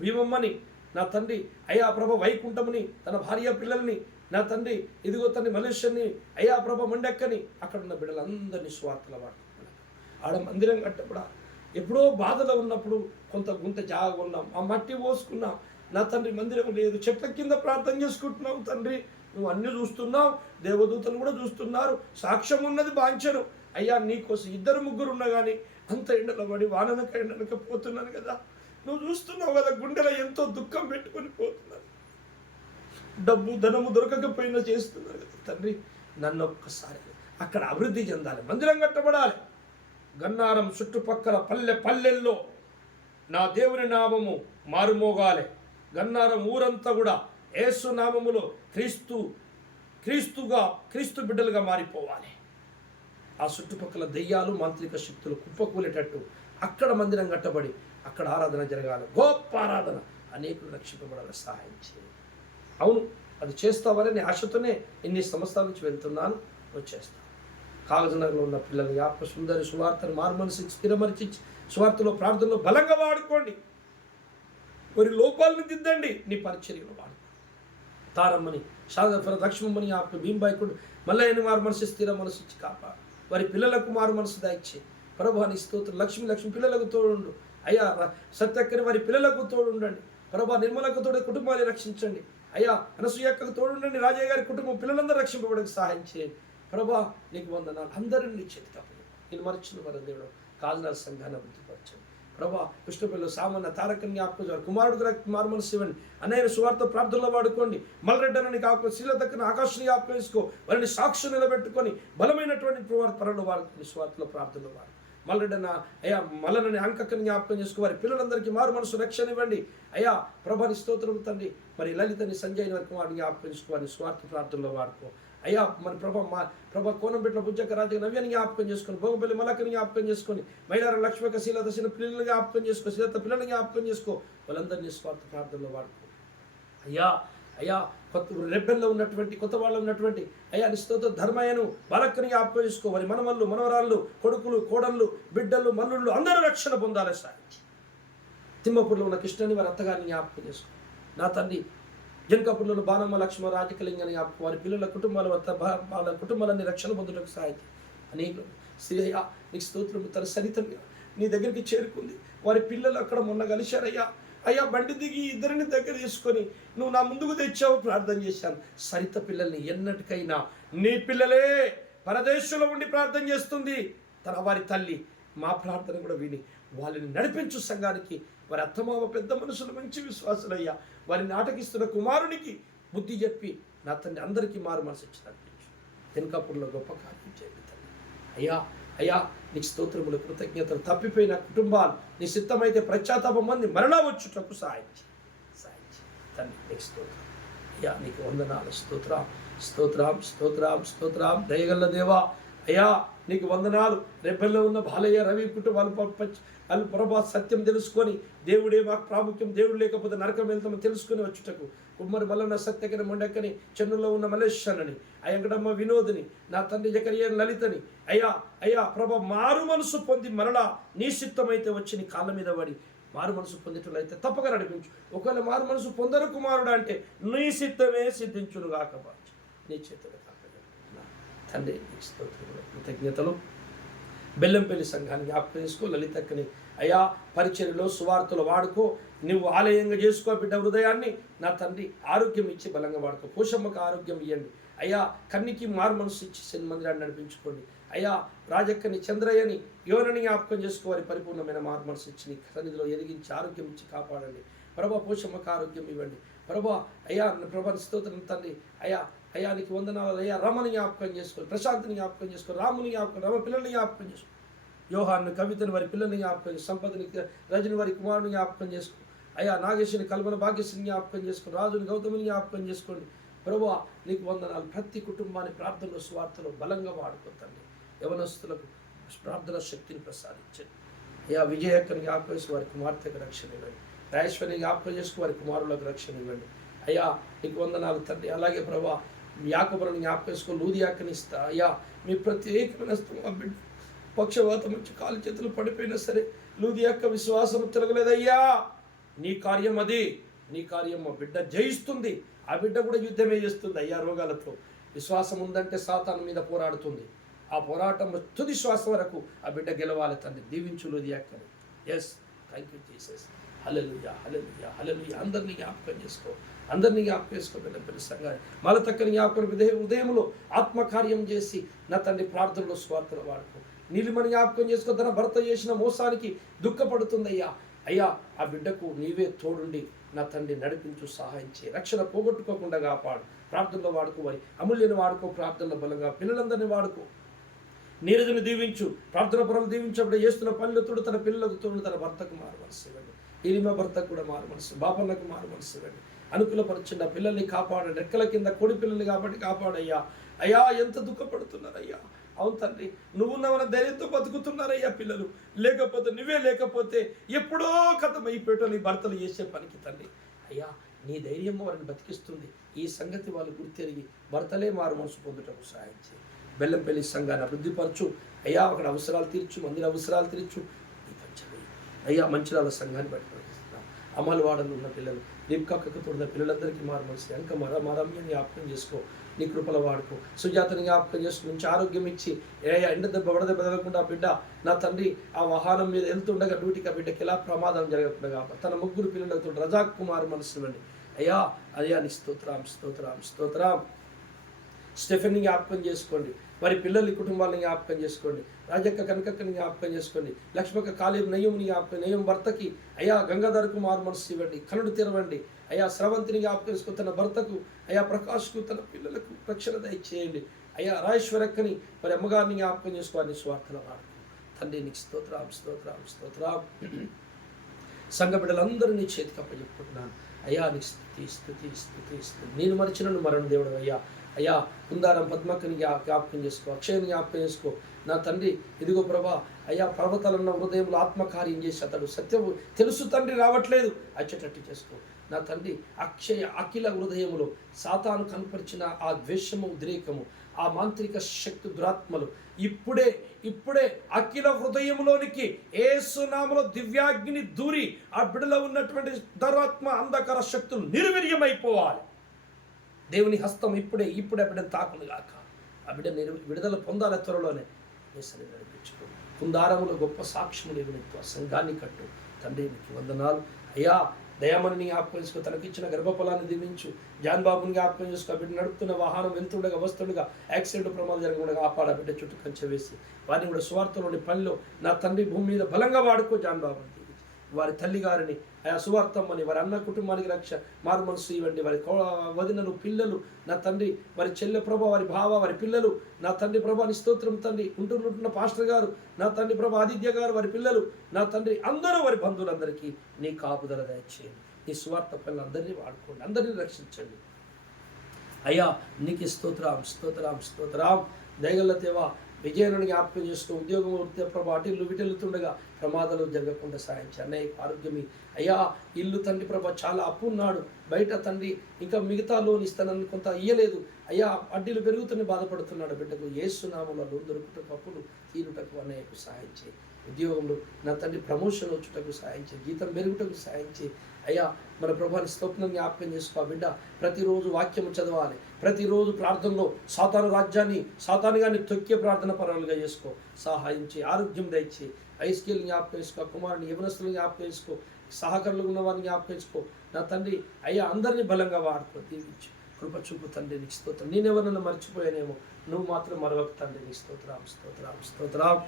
భీమమ్మని, నా తండ్రి అయ్యా ప్రభ వైకుంఠముని, తన భార్య పిల్లల్ని, నా తండ్రి ఇదిగో తండ్రి మలేషియని, అయ్యా ప్రభ మండక్కని, అక్కడున్న బిడ్డలందరినీ స్వార్థల వాడుకుంటున్నాను. ఆడ మందిరం కట్టబడాలి. ఎప్పుడో బాధలో ఉన్నప్పుడు కొంత గుంత జాగా ఉన్నాం, ఆ మట్టి పోసుకున్నాం. నా తండ్రి మందిరం లేదు, చెట్ల కింద ప్రార్థన చేసుకుంటున్నావు తండ్రి. నువ్వు అన్ని చూస్తున్నావు, దేవదూతలు కూడా చూస్తున్నారు, సాక్ష్యం ఉన్నది బాంచరు అయ్యా. నీకోసం 2-3 ఉన్నా కానీ అంత ఎండలో పడి వాననక ఎండనక పోతున్నాను కదా. నువ్వు చూస్తున్నావు కదా, గుండెలో ఎంతో దుఃఖం పెట్టుకొని పోతున్నాను. డబ్బు ధనము దొరకకపోయినా చేస్తున్నాను కదా తండ్రి. నన్ను ఒక్కసారి అక్కడ అభివృద్ధి చెందాలి, మందిరం కట్టబడాలి. గన్నారం చుట్టుపక్కల పల్లెల్లో నా దేవుని నామము మారుమోగాలి. గన్నారం ఊరంతా కూడా యేసు నామములో క్రీస్తు బిడ్డలుగా మారిపోవాలి. ఆ చుట్టుపక్కల దెయ్యాలు, మాంత్రిక శక్తులు కుప్పకూలేటట్టు అక్కడ మందిరం కట్టబడి అక్కడ ఆరాధన జరగాలి, గొప్ప ఆరాధన. అనేకులు రక్షింపబడాలి. సహాయం చేయాలి. అవును, అది చేస్తావని ఆశతోనే ఇన్ని సంవత్సరాల నుంచి వెళ్తున్నాను. నువ్వు చేస్తావు. కాగజనగర్లో ఉన్న పిల్లలు యాప సుందరి సువార్తను మారుమనసి స్థిరమరిచి సువార్తలో ప్రార్థనలో బలంగా వాడుకోండి. వారి లోపాలను దిద్దండి. నీ పరిచర్యలో వాడుకోండి. తారమ్మని, షాదఫర, లక్ష్మమ్మని, ఆప భీంబాయికుడు మల్లయ్యని మారు మనసు స్థిర మనసు ఇచ్చి కాపాడు. వారి పిల్లలకు మారు మనసు దాయిచ్చే ప్రభాని స్తోత్రం. లక్ష్మి పిల్లలకు తోడుండు అయ్యా. సత్యక్కని వారి పిల్లలకు తోడుండండి ప్రభా. నిర్మలకు తోడు కుటుంబాన్ని రక్షించండి అయ్యా. అనసూయక్కకు తోడుండండి. రాజయ్య గారి కుటుంబం పిల్లలందరూ రక్షింపబడడానికి సహాయం చేయండి ప్రభా. నీకు వందనాలు. అందరినీ నీ చేతి తప్పదు. నేను మరచిన వర దేవుడు కాజనాల సంఘాన్ని అభివృద్ధిపరచండి ప్రభా. కృష్ణపిల్లలు సామాన్య తారకని జ్ఞాపకం, కుమారుడు మారుమనసు ఇవ్వండి. అన్నయ్య సువార్త ప్రార్థనలో వాడుకోండి. మల్లరెడ్డని కాకుండా శ్రీలతక్కని ఆకాశాన్ని జ్ఞాపకం చేసుకో. వారిని సాక్షి నిలబెట్టుకొని బలమైనటువంటి పనులు వాడుకొని సువార్తలో ప్రార్థనలో వాడు. మల్లరెడ్డన అయ్యా మల్లనని అంకక్కని జ్ఞాపకం చేసుకో. వారి పిల్లలందరికీ మారు మనసు రక్షణ ఇవ్వండి అయ్యా. ప్రభాని స్తోత్రం తండ్రి. మరి లలితని, సంజయ్ని వరకు వాడిని జ్ఞాపకం చేసుకో. వారిని స్వార్థ ప్రార్థనలో వాడుకో అయ్యా. మరి ప్రభా కోనంపెట్ల బుజ్జక రాజు నవ్యాన్ని జ్ఞాపకం చేసుకొని, భోగపల్లి మలకని జ్ఞాపకం చేసుకొని, మైలార లక్ష్మక శీలత చిన్న పిల్లల్ని జ్ఞాపకం చేసుకో. శీలత పిల్లల్ని జ్ఞాపకం చేసుకో. వాళ్ళందరినీ స్వార్థ ప్రార్థనలో వాడుకో అయ్యా. కొత్త రెబ్బెల్లో ఉన్నటువంటి కొత్త వాళ్ళు ఉన్నటువంటి అయ్యా నిస్తోతో ధర్మయ్యను బాలక్కని జ్ఞాపకం చేసుకో. వారి మనవళ్ళు, మనవరాళ్ళు, కొడుకులు, కోడళ్ళు, బిడ్డలు, మల్లుళ్ళు అందరూ రక్షణ పొందాలి సార్. తిమ్మపూర్లో ఉన్న కృష్ణని వారి అత్తగారిని జ్ఞాపకం చేసుకో. నా తండ్రి జనకాపూర్లో ఉన్న బాణమ్మ లక్ష్మ రాజకలింగని జ్ఞాపకం, వారి పిల్లల కుటుంబాల వాళ్ళ కుటుంబాలన్నీ రక్షణ పొందుటకు సహాయం. అనేక శ్రీ అయ్యా నీకు స్తోత్రం. తన సరిత నీ దగ్గరికి చేరుకుంది, వారి పిల్లలు అక్కడ మొన్న కలిశారయ్యా. అయ్యా బండి దిగి ఇద్దరిని దగ్గర తీసుకొని నువ్వు నా ముందుకు తెచ్చావు, ప్రార్థన చేశాను. సరిత పిల్లల్ని ఎన్నటికైనా నీ పిల్లలే పరదేశంలో ఉండి ప్రార్థన చేస్తుంది. వారి తల్లి మా ప్రార్థన కూడా విని వాళ్ళని నడిపించు. సంఘానికి వారి అత్తమామ పెద్ద మనుషులు, మంచి విశ్వాసులయ్యా. వారిని ఆటకిస్తున్న కుమారునికి బుద్ధి చెప్పి నా తండ్రి అందరికీ మారు మనసు ఇచ్చి నడిపించు. వెనుకాపూర్లో గొప్ప కార్యం చేయండి తండ్రి. అయ్యా అయ్యా నీకు స్తోత్రములు, కృతజ్ఞతలు. తప్పిపోయిన కుటుంబాలు నీ సిద్ధమైతే పశ్చాత్తాపం మంది మరలా వచ్చుటకు సాయం తండ్రి. నీకు స్తోత్రం అయ్యా, నీకు వందనాలు. స్తోత్రం స్తోత్రం స్తోత్రం స్తోత్రం. దయగల్ల దేవా అయ్యా నీకు వందనాలు. రెబ్బల్లో ఉన్న బాలయ్య రవి కుటుంబాలు వాళ్ళు ప్రభా సత్యం తెలుసుకొని దేవుడే మాకు ప్రాముఖ్యం, దేవుడు లేకపోతే నరకం వెళ్తామని తెలుసుకొని వచ్చుటకు కుమ్మరి మల్లన్న సత్యకని మొండక్కని, చెన్నులో ఉన్న మలేశ్వరని, అయ్యంకడమ్మ వినోదిని, నా తండ్రి జకరియా లలితని అయ్యా అయ్యా ప్రభా మారు మనసు పొంది మరలా నీ సిద్ధమైతే వచ్చి నీ కాళ్ళ మీద పడి మారు మనసు పొందేటట్లయితే తప్పక నడిపించు. ఒకవేళ మారు మనసు పొందరు కుమారుడు అంటే నీ సిద్ధమే సిద్ధించును కాక నీ చేతులు కాక తండ్రి. స్తోత్రములు, కృతజ్ఞతలు. బెల్లంపల్లి సంఘాన్ని జ్ఞాపకం చేసుకో. లలితక్కని అయ్యా పరిచర్యలో సువార్తలు వాడుకో. నువ్వు ఆలయంగా చేసుకో బిడ్డ హృదయాన్ని. నా తండ్రి ఆరోగ్యం ఇచ్చి బలంగా వాడుకో. పోషమ్మకు ఆరోగ్యం ఇవ్వండి అయ్యా. కన్నికి మారు మనసు ఇచ్చి శని మందిరాన్ని నడిపించుకోండి అయ్యా. రాజక్కని చంద్రయ్యని యువనని జ్ఞాపకం చేసుకోవాలి. పరిపూర్ణమైన మారు మనసు ఇచ్చి నీ సన్నిధిలో ఎదిగించి ఆరోగ్యం ఇచ్చి కాపాడండి ప్రభా. పోషమ్మకు ఆరోగ్యం ఇవ్వండి ప్రభా. అయ్యా ప్రభా స్తోత్రం తండ్రి. అయ్యా అయ్యా నీకు వందనాలు అయ్యా. రమని జ్ఞాపకం చేసుకోవాలి, ప్రశాంత్ని జ్ఞాపకం చేసుకోవాలి, రాముని జ్ఞాపకం, రమ పిల్లల్ని జ్ఞాపకం చేసుకో. యోహాన్ని కవితని వారి పిల్లల్ని జ్ఞాపకం చేసుకో. సంపదని రజని వారి కుమారుని జ్ఞాపకం చేసుకో అయ్యా. నాగేశ్వరిని కల్పన భాగ్యశ్రీని జ్ఞాపకం చేసుకోండి. రాజుని గౌతమిని జ్ఞాపకం చేసుకోండి ప్రభువా. నీకు వందనాలు. ప్రతి కుటుంబాన్ని ప్రార్థనలో స్వార్థలో బలంగా వాడుకుంటండి. యవనస్తులకు ప్రార్థన శక్తిని ప్రసాదించండి అయ్యా. విజయక్కని జ్ఞాపకం చేసి వారి కుమార్తెకు రక్షణ ఇవ్వండి. రాజేశ్వరిని జ్ఞాపకం చేసుకు వారి కుమారులకు రక్షణ ఇవ్వండి అయ్యా. నీకు వందనాలు తండ్రి. అలాగే ప్రభా యాకోబుని జ్ఞాపకం చేసుకొని లూదియాకని ఇస్తా అయ్యా. మీ ప్రత్యేకమైన బిడ్డ పక్షవాతం వచ్చి కాలు చేతులు పడిపోయినా సరే లూదియాక విశ్వాసం తిరగలేదయ్యా. నీ కార్యం అది, నీ కార్యం మా బిడ్డ జయిస్తుంది. ఆ బిడ్డ కూడా యుద్ధమే చేస్తుంది అయ్యా. రోగాలతో విశ్వాసం ఉందంటే సాతాను మీద పోరాడుతుంది. ఆ పోరాటం తుది శ్వాస వరకు ఆ బిడ్డ గెలవాలి తండ్రి. దీవించు లూదియాకని. Yes, thank you Jesus. Hallelujah hallelujah hallelujah. అందరినీ జ్ఞాపకం చేసుకో, అందరినీ జ్ఞాపకం చేసుకో. బిడ్డ సంఘాన్ని మళ్ళీ తక్కని జ్ఞాపకం. ఉదయంలో ఆత్మకార్యం చేసి నా తండ్రి ప్రార్థనలో స్వార్థలు వాడుకో. నీలిమని జ్ఞాపకం చేసుకో. తన భర్త చేసిన మోసానికి దుఃఖపడుతుందయ్యా. అయ్యా ఆ బిడ్డకు నీవే తోడుండి నా తండ్రి నడిపించు, సహాయం చేయి. రక్షణ పోగొట్టుకోకుండా కాపాడు. ప్రార్థనలో వాడుకో. వారి అమూల్యను వాడుకో. ప్రార్థనలో బలంగా పిల్లలందరినీ వాడుకో. నీరజను దీవించు. ప్రార్థన పొరలు దీవించబడి చేస్తున్న పనులతో తన పిల్లలకు తోడు. తన భర్తకు మారు మనసు ఇవ్వండి. ఇరిమ భర్తకు కూడా మారు మనసు, బాపన్నకు మారు మనసు ఇవ్వండి. అనుకూలపరచండి. ఆ పిల్లల్ని కాపాడండి. రెక్కల కింద కొడి పిల్లల్ని కాబట్టి కాపాడయ్యా. అయ్యా ఎంత దుఃఖపడుతున్నారయ్యా. అవును తండ్రి, నువ్వున్నవన్న ధైర్యంతో బతుకుతున్నారయ్యా పిల్లలు. లేకపోతే నువ్వే లేకపోతే ఎప్పుడో కథం అయిపోయేటో నీ భర్తలు చేసే పనికి తండ్రి. అయ్యా నీ ధైర్యం వారిని బతికిస్తుంది. ఈ సంగతి వాళ్ళు గుర్తెరిగి భర్తలే మారు మనసు పొందుటకు సహాయం చేయి. బెల్లంపల్లి సంఘాన్ని అభివృద్ధిపరచు అయ్యా. అక్కడ అవసరాలు తీర్చు, మందిర అవసరాలు తీర్చు. అయ్యా మంచిరాల సంఘాన్ని బట్టి ప్రకటిస్తున్నాం. అమలవాడలు ఉన్న పిల్లలు, రిబ్కాకు తోడున్న పిల్లలందరికీ మారు మనసు. ఇంకా రమ్యని జ్ఞాపకం చేసుకో. నీ కృపల వాడుకో. సుజాతని జ్ఞాపకం చేసుకుని మంచి ఆరోగ్యం ఇచ్చి ఎండ దెబ్బ వడదెబ్బ తగలకుండా ఆ బిడ్డ నా తండ్రి ఆ వాహనం మీద వెళ్తుండగా డ్యూటీకి ఆ బిడ్డకి ఎలా ప్రమాదం జరగకుండా తన ముగ్గురు పిల్లలతో రజాక్ కుమార్ మనసు ఇవ్వండి అయ్యా. అయ్యా నీ స్తోత్రం స్తోత్రం స్తోత్రం. స్టెఫెన్ని జ్ఞాపకం చేసుకోండి. వారి పిల్లల్ని కుటుంబాలను జ్ఞాపకం చేసుకోండి. రాజక్క కనకక్కని జ్ఞాపకం చేసుకోండి. లక్ష్మక్క కాలేబు నయ్యంని జ్ఞాపకం, నయ్యం భర్తకి అయ్యా గంగాధరకు మారు మనసు ఇవ్వండి. కనుడు తెరవండి అయ్యా. స్రవంతిని జ్ఞాపకం చేసుకుని తన భర్తకు అయ్యా. ప్రకాష్కు తన పిల్లలకు రక్షణ దయచేయండి అయ్యా. రాజేశ్వరక్కని వారి అమ్మగారిని జ్ఞాపకం చేసుకోవాలని స్వార్థల వాడు తండ్రి. నీకు స్తోత్రం స్తోత్రం స్తోత్రం. సంఘ బిడ్డలందరూ నీ చేతికి అప్పచెప్పుకుంటున్నాను అయ్యా. నీకు స్తుతి స్తుతి స్తుతి స్తుతి. నేను మరిచినను మరణ దేవుడు అయ్యా. అయ్యా కుందారం పద్మక్కని జ్ఞాపకం చేసుకో. అక్షయని జ్ఞాపకం చేసుకో. నా తండ్రి ఇదిగో ప్రభా అయ్యా. పర్వతాలన్న హృదయంలో ఆత్మకార్యం చేసి అతడు సత్యం తెలుసు తండ్రి రావట్లేదు, అచ్చేటట్టు చేసుకో. నా తండ్రి అఖిల హృదయములో సాతాను కనపరిచిన ఆ ద్వేషము, ఉద్రేకము, ఆ మాంత్రిక శక్తి, దురాత్మలు ఇప్పుడే అఖిల హృదయంలోనికి యేసునామములో దివ్యాగ్ని దూరి ఆ బిడలో ఉన్నటువంటి దురాత్మ, అంధకార శక్తులు నిర్వీర్యమైపోవాలి. దేవుని హస్తం ఇప్పుడే ఆ బిడ్డను తాకును గాక. ఆ బిడ్డ విడుదల పొందాల త్వరలోనే యేసుని నడిపించుకో. కుందారములో గొప్ప సాక్ష్యము లేవనెత్తు. ఆ సంఘాన్ని కట్టు. తండ్రి నీకు వందనాలు అయ్యా. దయామని జ్ఞాపకం చేసుకో. తనకిచ్చిన గర్భఫలాన్ని దీవించు. జాన్ బాబుని జ్ఞాపకం చేసుకో. బిడ్డ నడుపుతున్న వాహనం వెళ్తుండగా వస్తుండగా యాక్సిడెంట్ ప్రమాదం జరగకుండా ఆపాడ. బిడ్డ చుట్టూ కంచె వేసి వారిని కూడా సువార్తలోని పనిలో నా తండ్రి భూమి మీద బలంగా వాడుకో. జాన్ బాబుని వారి తల్లి గారిని ఆయా సువార్తమ్మని, వారి అన్న కుటుంబానికి రక్ష మారు మనసు ఇవ్వండి. వారి వదినలు, పిల్లలు నా తండ్రి, వారి చెల్లె ప్రభ, వారి భావ, వారి పిల్లలు నా తండ్రి ప్రభా నీ స్తోత్రం తండ్రి. ఉంటున్న పాస్టర్ గారు నా తండ్రి ప్రభా, ఆదిత్య గారు, వారి పిల్లలు నా తండ్రి, అందరూ వారి బంధువులందరికీ నీ కాపుదల దయచేయండి. నీ స్వార్థ పనులు అందరినీ వాడుకోండి, అందరినీ రక్షించండి అయ్యా. నీకు స్తోత్రం. దయగల్ల దేవా, విజయనుని జ్ఞాపకం చేసుకో. ఉద్యోగం వృత్తి ప్రభా అటు ఇల్లు విటెళ్తుండగా ప్రమాదాలు జరగకుండా సాయించి అన్నయ్య ఆరోగ్యమి అయ్యా. ఇల్లు తండ్రి ప్రభా చాలా అప్పు ఉన్నాడు, బయట తండ్రి ఇంకా మిగతా లోన్ ఇస్తానని కొంత ఇయ్యలేదు అయ్యా. అడ్డీలు పెరుగుతుని బాధపడుతున్నాడు. బిడ్డకు యేసునామములో లోన్ దొరుకుటకు, అప్పులు తీరుటకు అన్నయ్యకు సహాయం చేయి. ఉద్యోగంలో నా తండ్రి ప్రమోషన్ వచ్చుటకు సహాయం చేయి. జీతం పెరుగుటకు సహాయం చేయి అయ్యా. మన ప్రభాని స్తోత్రం జ్ఞాపకం చేసుకో. బిడ్డ ప్రతిరోజు వాక్యము చదవాలి. ప్రతిరోజు ప్రార్థనలో సాతాను రాజ్యాన్ని, సాతానుగాన్ని తొక్కే ప్రార్థన పరాలుగా చేసుకో. సహాయం చేయి. ఆరోగ్యం దయచేయి. ఐస్కేల్ జ్ఞాపకం చేసుకో. కుమారుని యవనస్తులు జ్ఞాపకం చేసుకో. సహకరణలు ఉన్న వారిని జ్ఞాపకం చేసుకో. నా తండ్రి అయ్యా, అందరినీ బలంగా వాడుకో. దీవించు. కృప చూపు తండ్రి. నీకు స్తోత్రం. నేనెవరన్నా మర్చిపోయానేమో, నువ్వు మాత్రం మరొక తండ్రి. నీకు స్తోత్రం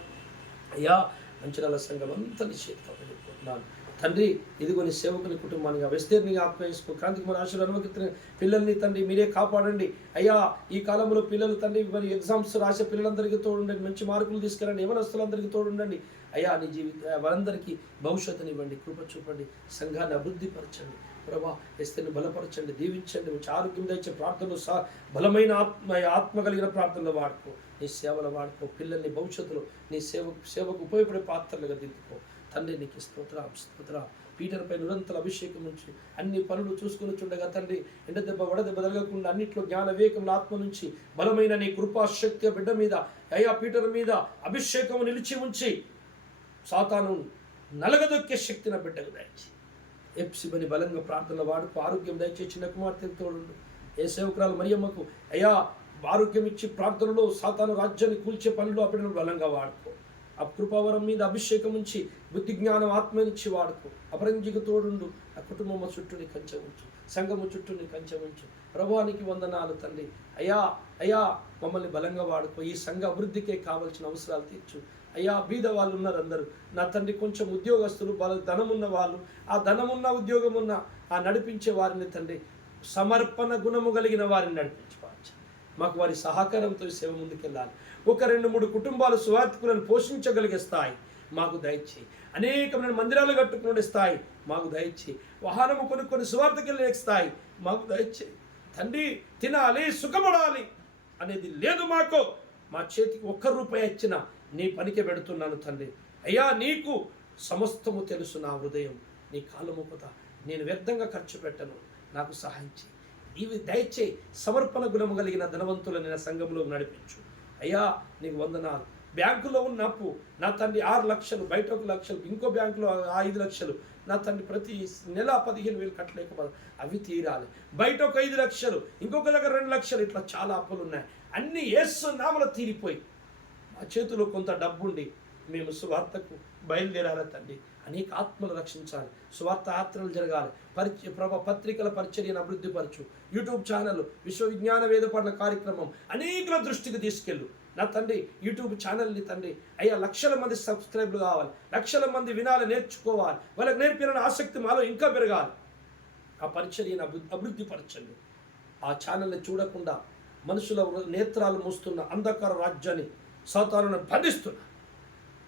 అయ్యా. మంచిర్యాల సంఘం అంతా నీ చేతికి అప్పచెప్పుకుంటున్నాను తండ్రి. ఇదిగో నీ సేవకుని కుటుంబానికి వెస్తేర్ని జ్ఞాపకం చేసుకో. క్రాంతికుమార్ ఆశలు అనుమతిస్తున్న పిల్లల్ని తండ్రి మీరే కాపాడండి అయ్యా. ఈ కాలంలో పిల్లలు తండ్రి మరి ఎగ్జామ్స్ రాసే పిల్లలందరికీ తోడుండండి. మంచి మార్కులు తీసుకురండి. యవనస్తులందరికీ తోడుండండి అయ్యా. నీ వారందరికీ భవిష్యత్తునివ్వండి. కృప చూపండి. సంఘాన్ని అభివృద్ధిపరచండి ప్రభా. ఎస్తేని బలపరచండి, దీవించండి. మంచి ఆరోగ్యం తెచ్చే ప్రార్థనలు బలమైన ఆత్మ కలిగిన ప్రార్థనలు వాడుకో. నీ సేవలు వాడుకో. పిల్లల్ని భవిష్యత్తులో నీ సేవకు ఉపయోగపడే పాత్రలుగా దిద్దుకో తండ్రి. నీకు స్తోత్రం. పీటర్ పై నిరంతర అభిషేకం నుంచి అన్ని పనులు చూసుకుని చుండగా తండ్రి, ఎండదెబ్బ వడదెబ్బ తగలకుండా అన్నింటిలో జ్ఞాన వివేకముల ఆత్మ నుంచి బలమైన నీ కృపాశక్తి బిడ్డ మీద అయ్యా, పీటర్ మీద అభిషేకము నిలిచి ఉంచి సాతాను నలగదొక్కే శక్తిని బిడ్డకు దయచి ఎప్సిబని బలంగా ప్రార్థనలు వాడుకు. ఆరోగ్యం దయచేసి చిన్న కుమార్తెకు తోడు. ఏ సేవకురాలు మరియమ్మకు అయ్యా ఆరోగ్యం ఇచ్చి ప్రార్థనలో సాతాను రాజ్యాన్ని కూల్చే పనులు అప్పుడు బలంగా వాడుకో. ఆ కృపావరం మీద అభిషేకం ఉంచి బుద్ధి జ్ఞానం ఆత్మనిచ్చి వాడుకో. అపరంజికి తోడుండు. ఆ కుటుంబం చుట్టూని కంచె ఉంచు. సంఘము చుట్టూని కంచె ఉంచు. ప్రభువానికి వందనాలు తండ్రి అయ్యా. మమ్మల్ని బలంగా వాడుకో. ఈ సంఘ అభివృద్ధికే కావాల్సిన అవసరాలు తీర్చు అయ్యా. బీద వాళ్ళు ఉన్నారు అందరూ నా తండ్రి. కొంచెం ఉద్యోగస్తులు, ధనమున్న వాళ్ళు, ఆ ధనమున్న ఉద్యోగం ఉన్న ఆ నడిపించే వారిని తండ్రి, సమర్పణ గుణము కలిగిన వారిని నడిపించవచ్చు. మాకు వారి సహకారంతో సేవ ముందుకెళ్ళాలి. 1-2-3 కుటుంబాలు సువార్థికులను పోషించగలిగే స్థాయి మాకు దయచేయి. అనేకమైన మందిరాలు కట్టుకునే స్థాయి మాకు దయచేయి. వాహనము కొనుక్కొని సువార్థకెళ్ళే స్థాయి మాకు దయచేయి తండ్రి. తినాలి, సుఖపడాలి అనేది లేదు మాకు. మా చేతికి 1 రూపాయి ఇచ్చినా నీ పనికి పెడుతున్నాను తండ్రి. అయ్యా, నీకు సమస్తము తెలుసు. నా హృదయం నీ కాలముపత నేను వ్యర్థంగా ఖర్చు పెట్టను. నాకు సహాయం చేయి. ఇవి దయచేయి. సమర్పణ గుణము కలిగిన ధనవంతులని నా సంఘంలో నడిపించు అయ్యా. నీకు వందనాలు. బ్యాంకులో ఉన్న అప్పు నా తండ్రి 6 లక్షలు, బయట 1 లక్షలు, ఇంకో బ్యాంకులో 5 లక్షలు నా తండ్రి. ప్రతి నెల 15,000 కట్టలేకపోతే అవి తీరాలి. బయట 5 లక్షలు, ఇంకొక దగ్గర 2 లక్షలు, ఇట్లా చాలా అప్పులు ఉన్నాయి. అన్నీ యేసు నామములో తీరిపోయి మా చేతిలో కొంత డబ్బుండి మేము సువార్తకు బయలుదేరాలి తండ్రి. అనేక ఆత్మలు రక్షించాలి. సువార్త యాత్రలు జరగాలి. పత్రికల పరిచర్యను అభివృద్ధిపరచు. యూట్యూబ్ ఛానల్, విశ్వవిజ్ఞాన వేదపడన కార్యక్రమం అనేకుల దృష్టికి తీసుకెళ్ళు నా తండ్రి. యూట్యూబ్ ఛానల్ని తండ్రి అయ్యా, లక్షల మంది సబ్స్క్రైబ్లు కావాలి. లక్షల మంది వినాలి, నేర్చుకోవాలి. వాళ్ళకి నేర్పిన ఆసక్తి మాలో ఇంకా పెరగాలి. ఆ పరిచర్యను అభివృద్ధిపరచండి. ఆ ఛానల్ని చూడకుండా మనుషుల నేత్రాలు మూస్తున్న అంధకార రాజ్యాన్ని సాతానును బంధిస్తున్న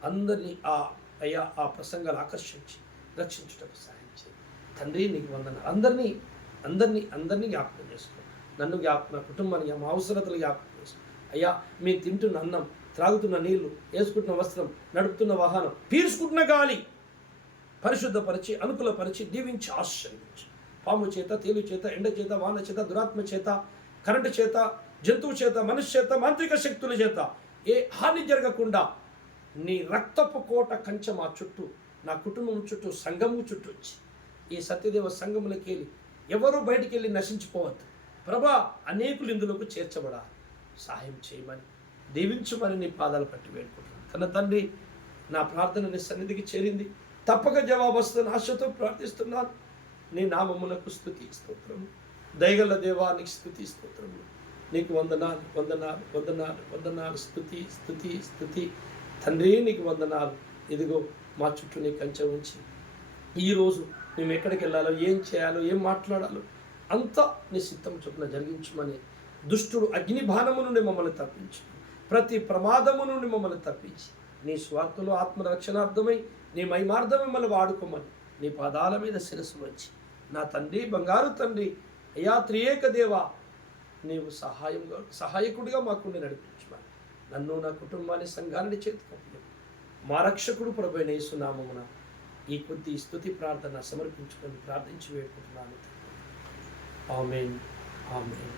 అందరినీ ఆ ప్రసంగాలు ఆకర్షించి రక్షించుటకు సహాయం చేయి తండ్రి. నీకు వందన. అందరినీ జ్ఞాపకం చేసుకో. నన్ను జ్ఞాపకం, కుటుంబాన్ని, మా అవసరతలు జ్ఞాపకం చేసుకో అయ్యా. మేము తింటున్న అన్నం, త్రాగుతున్న నీళ్లు, వేసుకుంటున్న వస్త్రం, నడుపుతున్న వాహనం, పీల్చుకుంటున్న గాలి పరిశుద్ధపరిచి, అనుకూలపరిచి, దీవించి, ఆశీర్వదించు. పాము చేత, తేలు చేత, ఎండ చేత, వాన చేత, దురాత్మ చేత, కరెంటు చేత, జంతువు చేత, మనిషి చేత, మాంత్రిక శక్తుల చేత ఏ హాని జరగకుండా నీ రక్తపు కోట కంచె మా చుట్టూ, నా కుటుంబం చుట్టూ, సంఘము చుట్టూ వచ్చి ఈ సత్యదేవ సంఘములకి వెళ్ళి ఎవరు బయటికి వెళ్ళి నశించిపోవద్దు ప్రభా. అనేకులు ఇందులోకి చేర్చబడాలి. సహాయం చేయమని దీవించమని నీ పాదాలు పట్టి వేడుకుంటున్నాను. కన్న తండ్రి, నా ప్రార్థన నీ సన్నిధికి చేరింది. తప్పక జవాబు వస్తున్న ఆశతో ప్రార్థిస్తున్నాను. నీ నామమునకు స్తుతి స్తోత్రము. దయగల దేవా నీకు స్తుతి స్తోత్రము. నీకు వందనాలు వందనాలు వందనాలు వందనాలు. స్తుతి స్తుతి స్తుతి తండ్రి, నీకు వందనాలు. ఇదిగో మా చుట్టూ నీ కంచె ఉంచి ఈరోజు మేము ఎక్కడికి వెళ్ళాలో, ఏం చేయాలో, ఏం మాట్లాడాలో అంతా నీ సిద్ధం చొప్పున జరిగించమని, దుష్టుడు అగ్ని బాణము నుండి మమ్మల్ని తప్పించు, ప్రతి ప్రమాదము నుండి మమ్మల్ని తప్పించి నీ స్వార్థంలో ఆత్మరక్షణార్థమై నీ మహిమార్థం మిమ్మల్ని వాడుకోమని నీ పాదాల మీద శిరస్సు వచ్చి, నా తండ్రి, బంగారు తండ్రి, అయ్యా త్రియేక దేవా, నీవు సహాయకుడిగా మాకు నడిపించమని నన్ను, నా కుటుంబాన్ని, సంఘాన్ని చేతికప్పు మా రక్షకుడు ప్రభువైన యేసు నామమున ఈ కొద్ది స్తుతి ప్రార్థన సమర్పించుకొని ప్రార్థించి వేడుకుంటున్నాను. ఆమేన్ ఆమేన్.